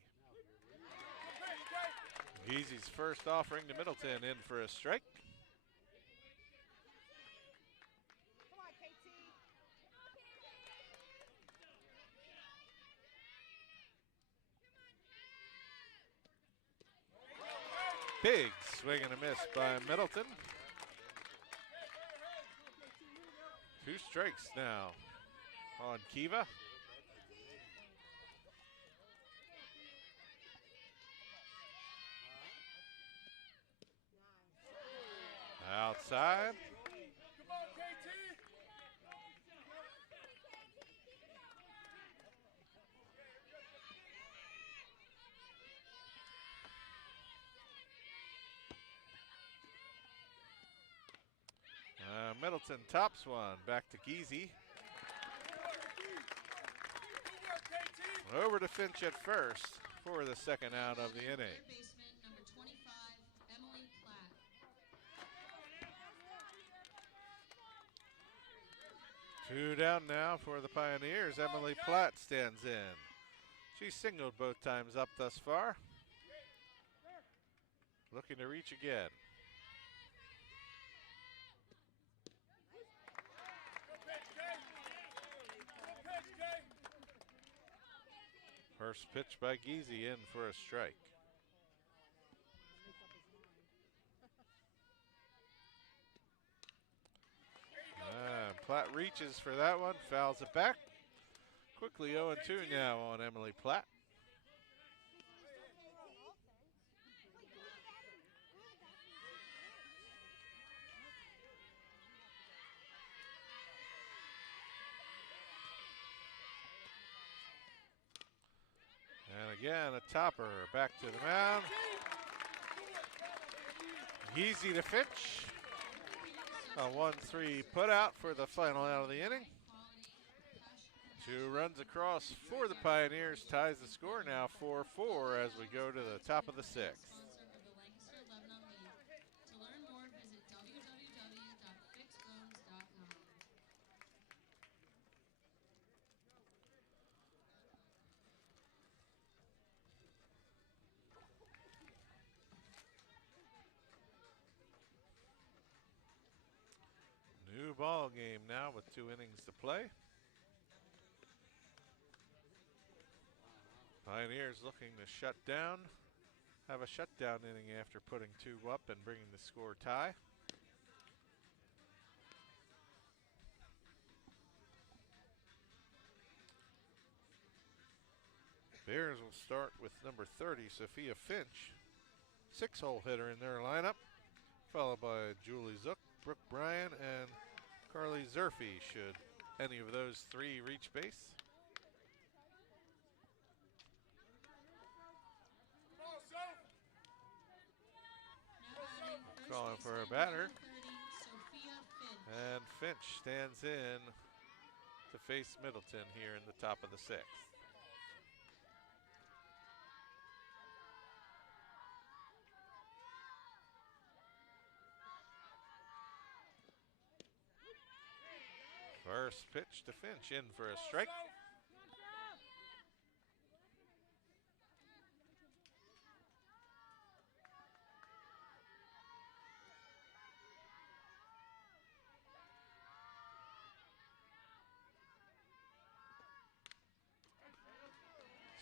Geezy's first offering to Middleton, in for a strike. Come on, KT. Big swing and a miss by Middleton. 2 strikes now on Kiva. Outside. Come on, KT. Middleton tops one. Back to Geezy. Over to Finch at first for the second out of the inning. Third baseman, number 25, Emily Platt. 2 down now for the Pioneers. Emily Platt stands in. She singled both times up thus far. Looking to reach again. First pitch by Geezy, in for a strike. Platt reaches for that one, fouls it back. Quickly 0-2 now on Emily Platt. And again, a topper back to the mound. Easy to Finch. A 1-3 put out for the final out of the inning. 2 runs across for the Pioneers, ties the score now 4-4 as we go to the top of the 6th. Sponsor of the Lancaster Lebanon League. To learn more, visit www.fixbones.com. New ball game now with 2 innings to play. Pioneers looking to shut down. Have a shutdown inning after putting 2 up and bringing the score tie. Bears will start with number 30, Sophia Finch. 6-hole hitter in their lineup, followed by Julie Zook, Brooke Bryan, and Carly Zerfy, should any of those 3 reach base. Calling for a batter. Sophia Finch. And Finch stands in to face Middleton here in the top of the 6th. First pitch to Finch, in for a strike.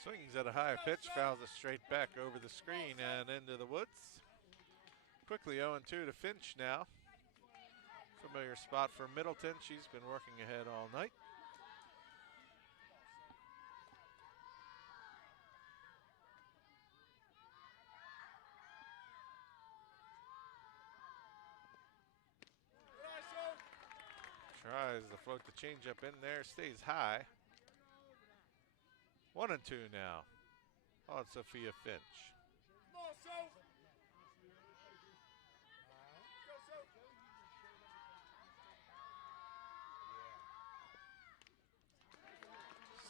Swings at a high pitch, fouls it straight back over the screen and into the woods. Quickly 0-2 to Finch now. Familiar spot for Middleton. She's been working ahead all night. Tries to float the changeup in there, stays high. 1-2 now on Sophia Finch.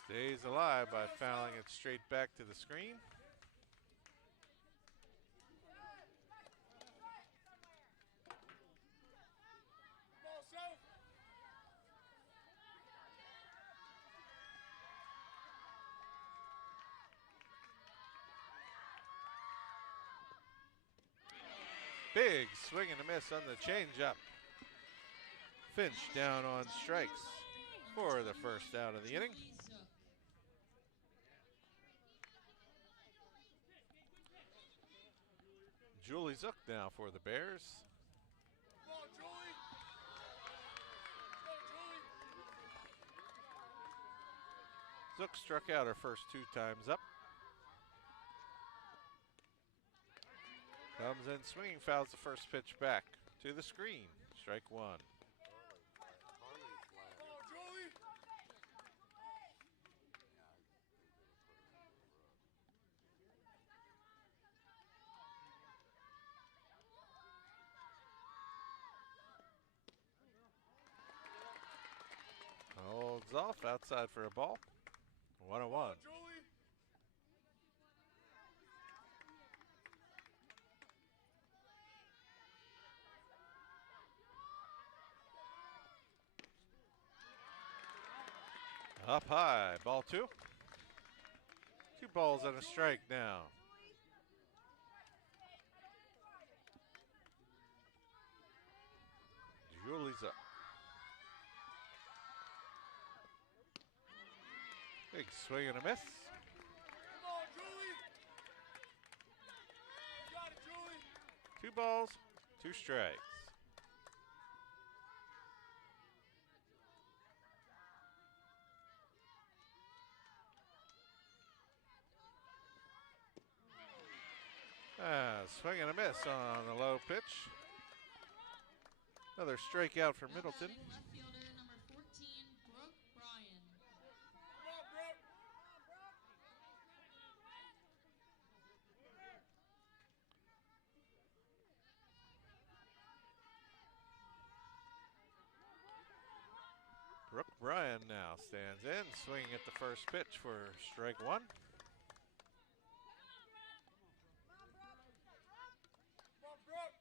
Stays alive by fouling it straight back to the screen. Big swing and a miss on the changeup. Finch down on strikes for the first out of the inning. Julie Zook now for the Bears. Come on, Julie. Go, Julie. Zook struck out her first 2 times up. Comes in swinging, fouls the first pitch back to the screen. Strike 1. Come on, Julie. Holds off outside for a ball. 1-1. Come on, Julie. Up high, ball 2. 2 balls and a strike now. Julie's up. Big swing and a miss. Come on, Julie. You got it, Julie. 2 balls, 2 strikes. Swing and a miss on the low pitch. Another strikeout for Middleton. Left fielder number 14, Brooke Bryan. Come on, Brooke. Brooke Bryan now stands in, swinging at the first pitch for strike 1. Come on, Brooke.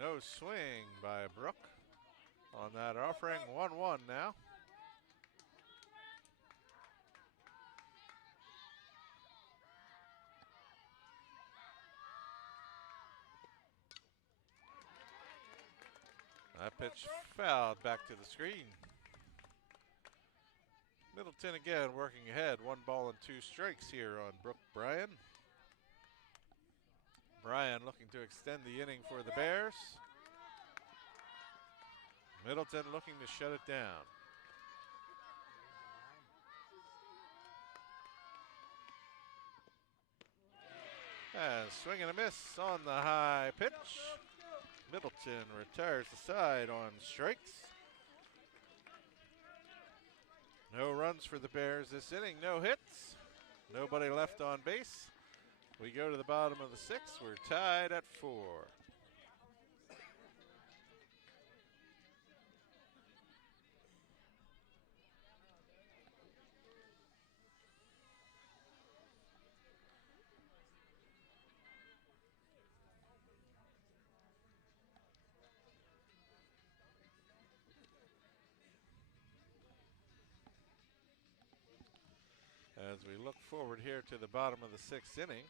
No swing by Brooke on that offering. 1-1 now. That pitch fouled back to the screen. Middleton again working ahead. 1 ball and 2 strikes here on Brooke Bryan. Bryan looking to extend the inning for the Bears. Middleton looking to shut it down. And swing and a miss on the high pitch. Middleton retires the side on strikes. No runs for the Bears this inning, no hits. Nobody left on base. We go to the bottom of the 6th. We're tied at 4. As we look forward here to the bottom of the 6th inning,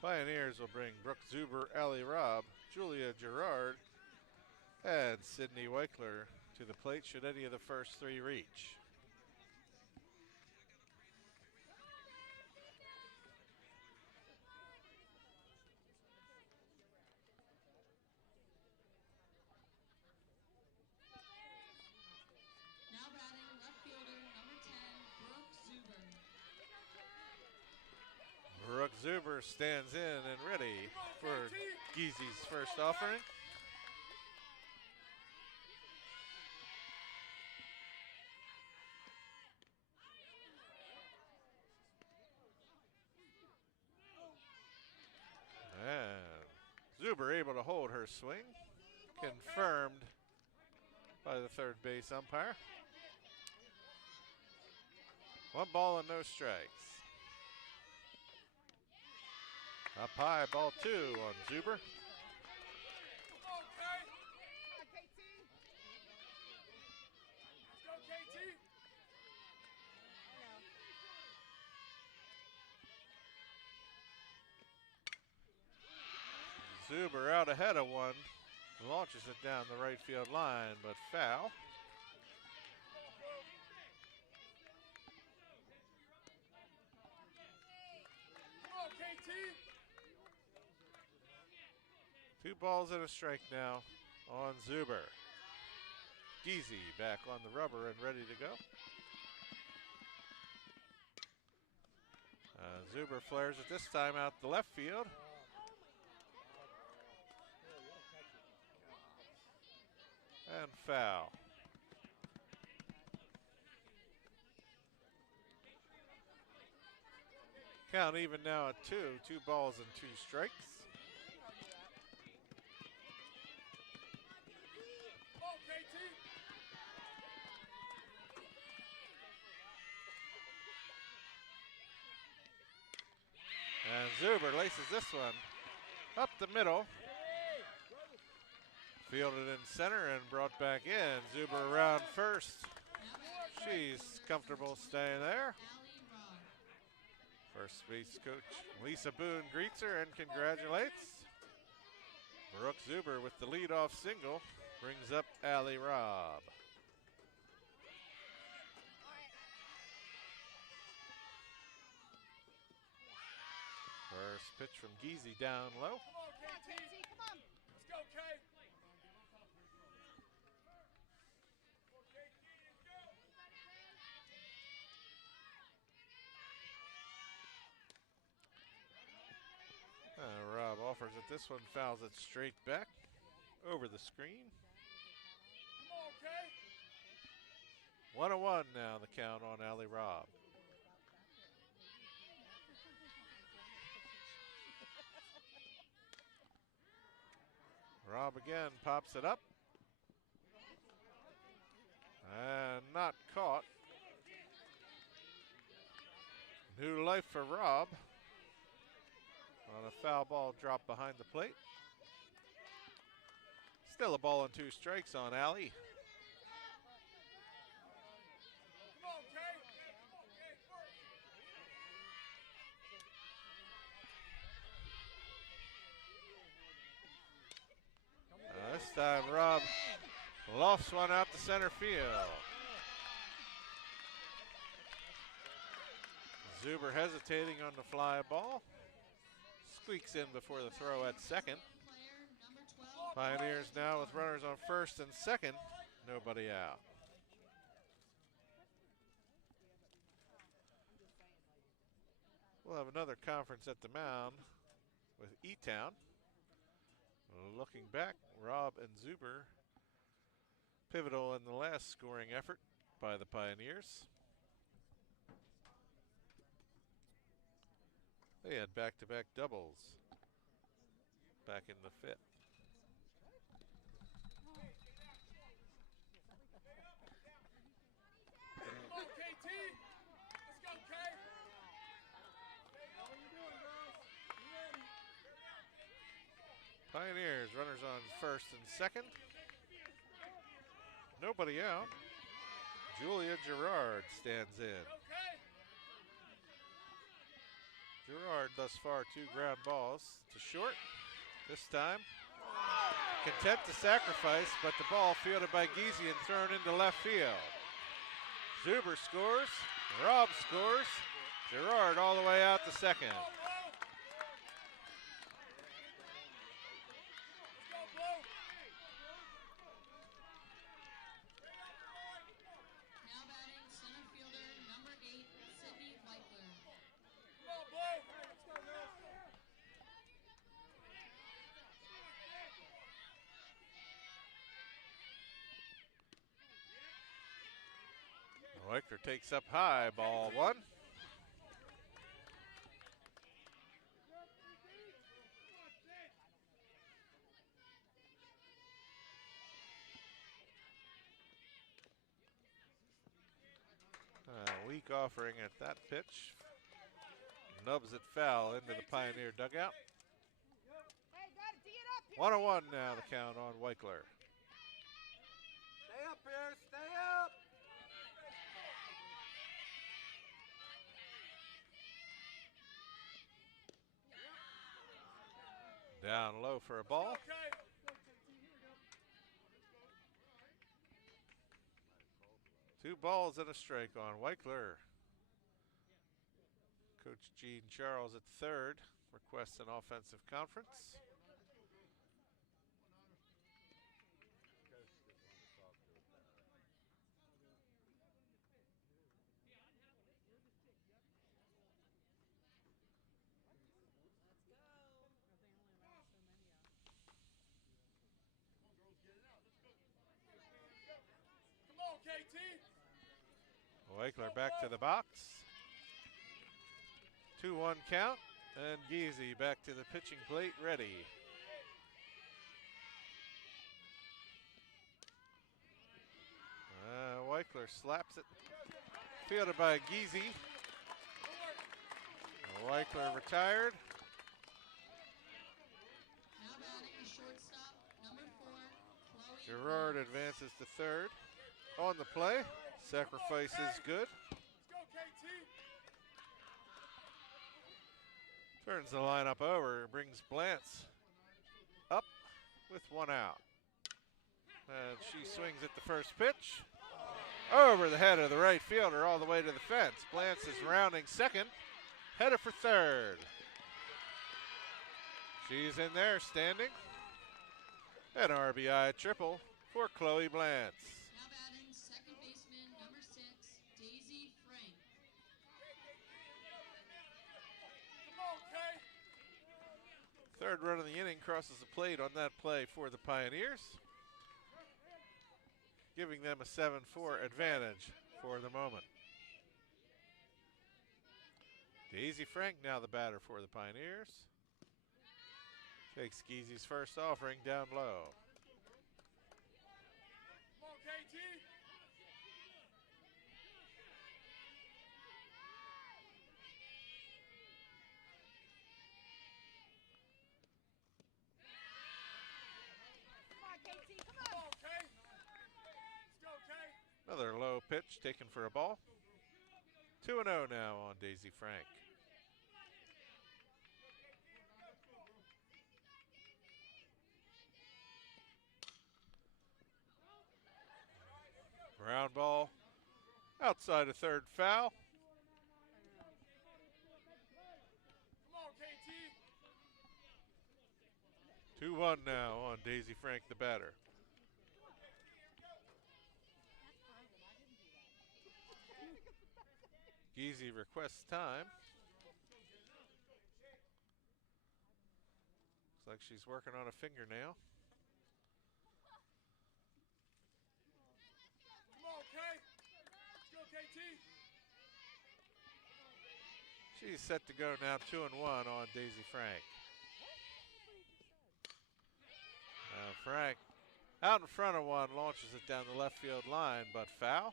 Pioneers will bring Brooke Zuber, Allie Robb, Julia Gerard, and Sydney Weichler to the plate should any of the first 3 reach. Now batting left fielder number 10, Brooke Zuber. Brooke Zuber stands in and ready for Geezy's first offering. And Zuber able to hold her swing, confirmed by the third base umpire. 1 ball and no strikes. Up high, ball 2 on Zuber. Come on, Kay. Come on, KT. Let's go, KT. Zuber out ahead of one. Launches it down the right field line, but foul. Come on, KT. 2 balls and a strike now on Zuber. Geezy back on the rubber and ready to go. Zuber flares it this time out the left field. And foul. Count even now at 2. 2 balls and 2 strikes. Come on, KT. And Zuber laces this one up the middle. Fielded in center and brought back in. Zuber around first. She's comfortable staying there. First base coach Lisa Boone greets her and congratulates. Brooke Zuber with the leadoff single brings up Allie Robb. First pitch from Geezy down low. Come on, KT. Come on. Let's go, Kay. Robb offers it this one, fouls it straight back over the screen. Come on, Kay. 1-1 now the count on Allie Robb. Robb again pops it up. And not caught. New life for Robb. On a foul ball drop behind the plate. Still a ball and 2 strikes on Allie. Come on, Kay. This time Robb lofts one out to center field. Zuber hesitating on the fly ball. Squeaks in before the throw at second. Pioneers now with runners on first and second. Nobody out. We'll have another conference at the mound with E-Town. Looking back, Robb and Zuber pivotal in the last scoring effort by the Pioneers. They had back-to-back doubles back in the 5th. Come on, KT. Let's go, Kay. How are you doing, girls? You ready? Pioneers, runners on first and second. Nobody out. Julia Gerard stands in. Okay. Gerard thus far 2 ground balls to short. This time content to sacrifice, but the ball fielded by Geezy and thrown into left field. Zuber scores, Robb scores, Gerard all the way out to second. Now batting center fielder number 8, Sydney Weichler. Come on, Blue. Let's go, girls. Weichler takes up high, ball 1. Weak offering at that pitch. Nubs it foul into the Pioneer dugout. 1-1 now, the count on Weichler. Stay up here, stay up. Down low for a ball. Okay. 2 balls and a strike on Weichler. Coach Gene Charles at third requests an offensive conference. Come on, KT. Weichler back to the box. 2-1 count, and Geezy back to the pitching plate, ready. Weichler slaps it. Fielded by Geezy. Weichler retired. Now batting the shortstop, number 4, Chloe. Gerard advances to third. On the play, sacrifice is good. Let's go, KT. Turns the lineup over, brings Blantz up with 1 out. And she swings at the first pitch. Over the head of the right fielder all the way to the fence. Blantz is rounding second, headed for third. She's in there standing. An RBI triple for Chloe Blantz. Now batting second baseman, number 6, Daisy Frank. Come on, K. Third run of the inning crosses the plate on that play for the Pioneers, giving them a 7-4 advantage for the moment. Daisy Frank now the batter for the Pioneers. Takes Geezy's first offering down low. Come on, KT. Come on, KT. Come Come on. on, K. Let's go, K. Another low pitch taken for a ball. 2-0 now on Daisy Frank. Ground ball outside of third, foul. Come on, KT. 2-1 now on Daisy Frank, the batter. Geezy requests time. Looks like she's working on a fingernail. Come on, K. Let's go, KT. She's set to go now 2-1 on Daisy Frank. Frank out in front of one, launches it down the left field line, but foul.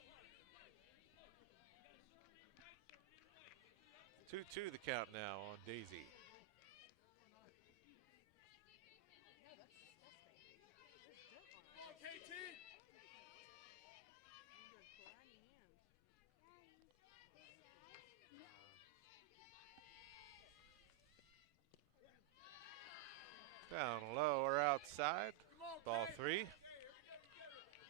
2-2 the count now on Daisy. Come on, KT. Down low or outside. Come on, Ball K. 3. Come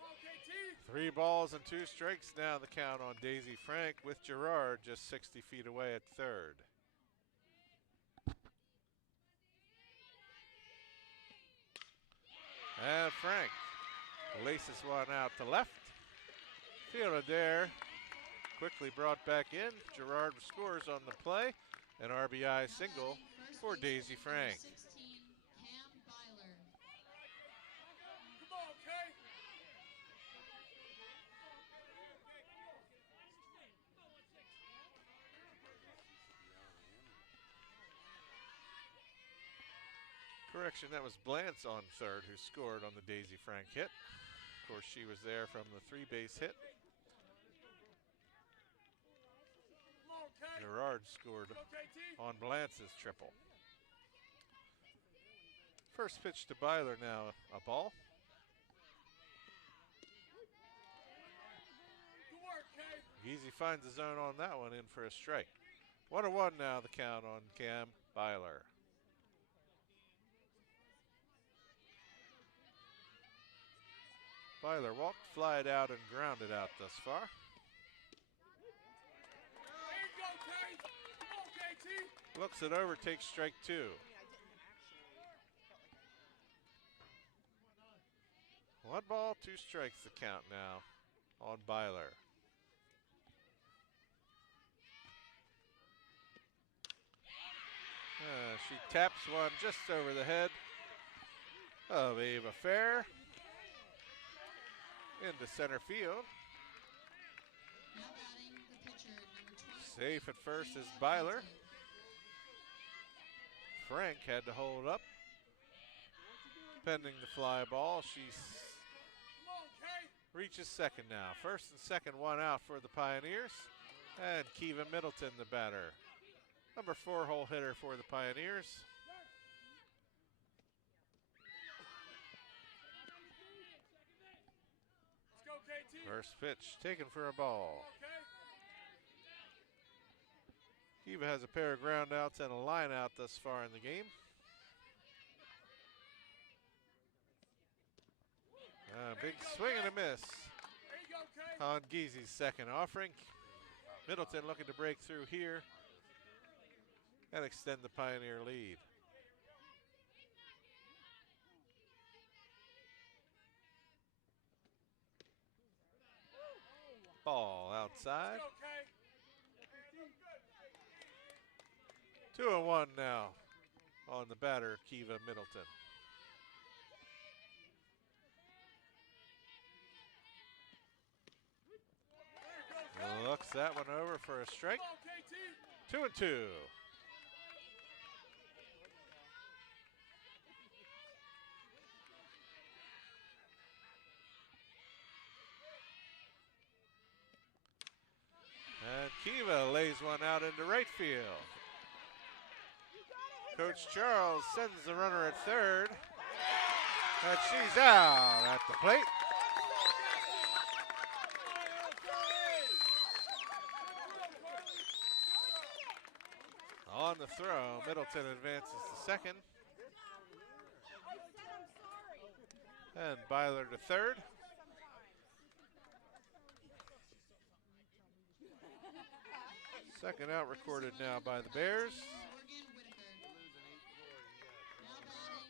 on, KT. 3 balls and 2 strikes now the count on Daisy Frank, with Gerard just 60 feet away at third. And Frank laces one out to left. Fielded there. Quickly brought back in. Gerard scores on the play. An RBI single for Daisy Frank. 16, Cam Byler. Come on, K. Correction, that was Blantz on third who scored on the Daisy Frank hit. Of course, she was there from the 3-base hit. Come on, K. Gerard scored Go, KT. on Blantz's triple. First pitch to Byler now, a ball. Good work, Kay. Easy finds the zone on that one, in for a strike. 1-1 now, the count on Cam Byler. Byler walked, flied out, and grounded out thus far. There you go, Kay. Come on, KT. Looks it over, takes strike 2. One ball, 2 strikes the count now on Byler. She taps one just over the head of Ava Fair into center field. Now batting the pitcher, number 20. Safe at first is Byler. Frank had to hold up. Pending the fly ball, she Come on, Kay. reaches second now. First and second, one out for the Pioneers. And Kiva Middleton, the batter. Number 4 hole hitter for the Pioneers. Let's go, KT. First pitch taken for a ball. Come on, Kay. Kiva has a pair of ground outs and a line out thus far in the game. Big swing and a miss There you go, Kay. on Geezy's second offering. Middleton looking to break through here and extend the Pioneer lead. Ball outside. Let's go, Kay. 2-1 now on the batter, Kiva Middleton. There you go, Kay. Looks that one over for a strike. Come on, KT. 2-2. And Kiva lays one out into right field. Coach Charles sends the runner at third. And she's out at the plate. On the throw, Middleton advances to second. And Byler to third. Second out recorded now by the Bears. Morgan Whitaker. Now batting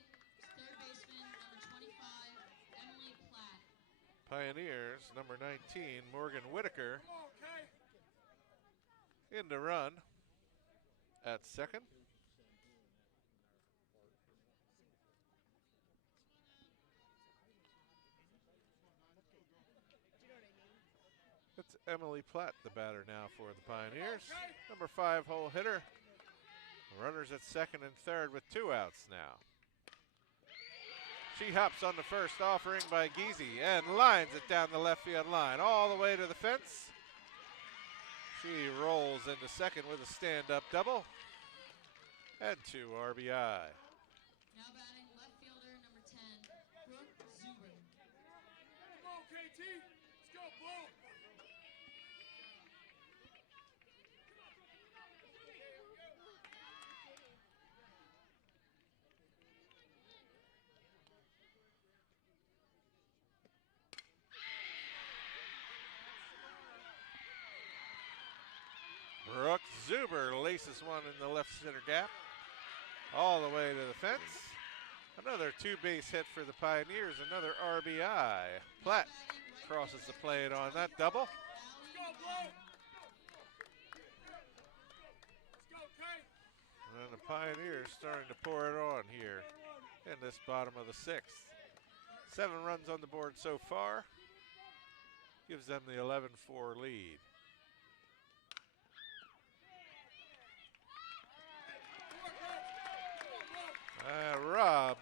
third baseman, number 25, Emily Platt. Pioneers, number 19, Morgan Whitaker, Come on, Kay. in to run at second. It's Emily Platt, the batter now for the Pioneers. Number 5 hole hitter. Runners at second and third with 2 outs now. She hops on the first offering by Geezy and lines it down the left field line all the way to the fence. She rolls into second with a stand-up double and 2 RBI. Now batting left fielder, number 10, Brooke Zuber. Come on, KT. Let's go, Blue. Brooke Zuber laces one in the left center gap all the way to the fence. Another 2-base hit for the Pioneers, another RBI. Platt crosses the plate on that double. Let's go, Blue. Let's go, Kay. And the Pioneers starting to pour it on here in this bottom of the 6th. 7 runs on the board so far. Gives them the 11-4 lead. Rob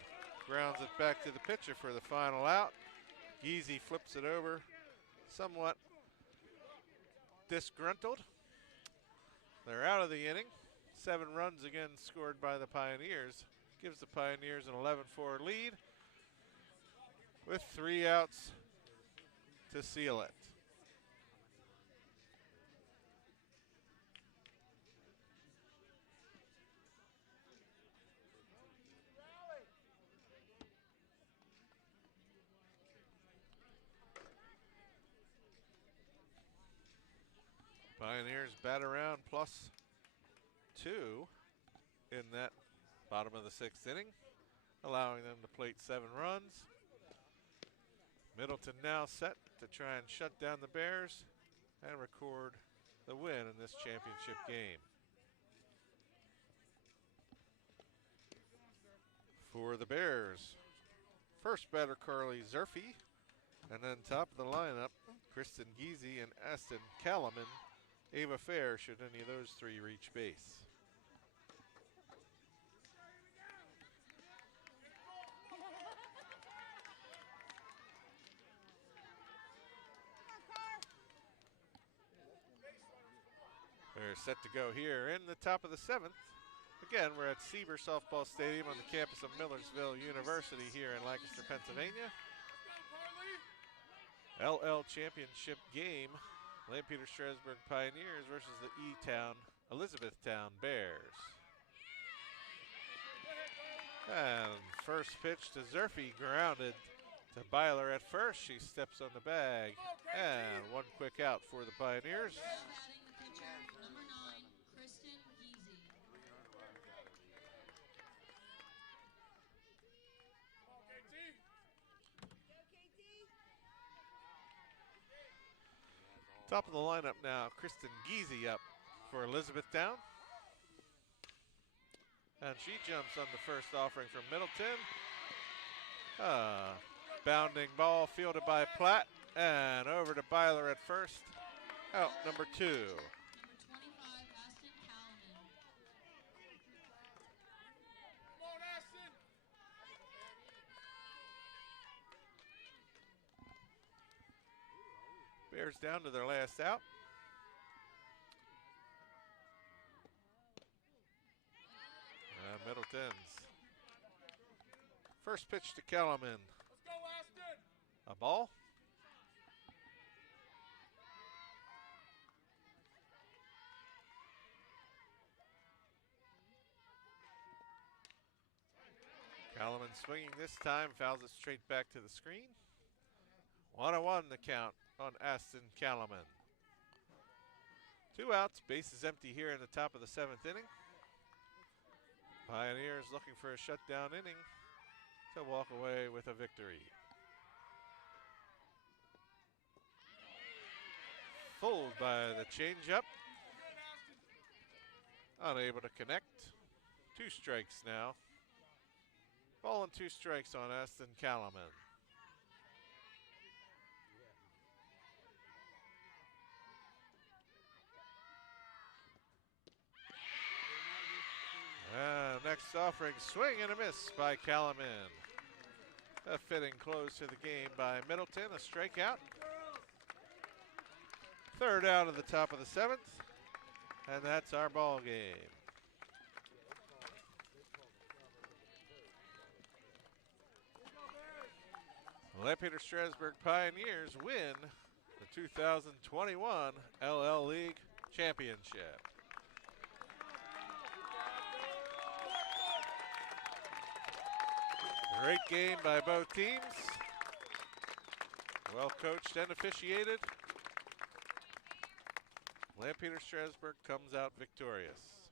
grounds it back to the pitcher for the final out. Geezy flips it over, somewhat disgruntled. They're out of the inning. 7 runs again scored by the Pioneers. gives the Pioneers an 11-4 lead with 3 outs to seal it. Pioneers bat around +2 in that bottom of the 6th inning, allowing them to plate 7 runs. Middleton now set to try and shut down the Bears and record the win in this championship game. For the Bears, first batter Carly Zerfy, and then top of the lineup, Kristen Giese and Aston Kalaman. Ava Fair should any of those 3 reach base. They're set to go here in the top of the 7th. Again, we're at Seaber Softball Stadium on the campus of Millersville University here in Lancaster, Pennsylvania. LL Championship game, Lampeter-Strasburg Pioneers versus the E-Town Elizabethtown Bears. And first pitch to Zerfy, grounded to Byler at first. She steps on the bag, and 1 quick out for the Pioneers. Top of the lineup now, Kristen Giese up for Elizabethtown. And she jumps on the first offering from Middleton. Bounding ball fielded by Platt, and over to Byler at first. Out number 2. Number 25, Aston Kalaman. Come on, Aston. Bears down to their last out. And Middleton's first pitch to Kalaman. Let's go, Aston. A ball. Kalaman swinging this time, fouls it straight back to the screen. 1-1 the count on Aston Kalaman. 2 outs, base is empty here in the top of the 7th inning. Pioneers looking for a shutdown inning to walk away with a victory. Fooled by the changeup. Unable to connect. 2 strikes now. Ball and 2 strikes on Aston Kalaman. Next offering, swing and a miss by Kalaman. A fitting close to the game by Middleton, a strikeout. 3rd out of the top of the 7th, and that's our ball game. Lampeter-Strasburg Pioneers win the 2021 LL League Championship. Great game by both teams. Well coached and officiated. Lampeter-Strasburg comes out victorious.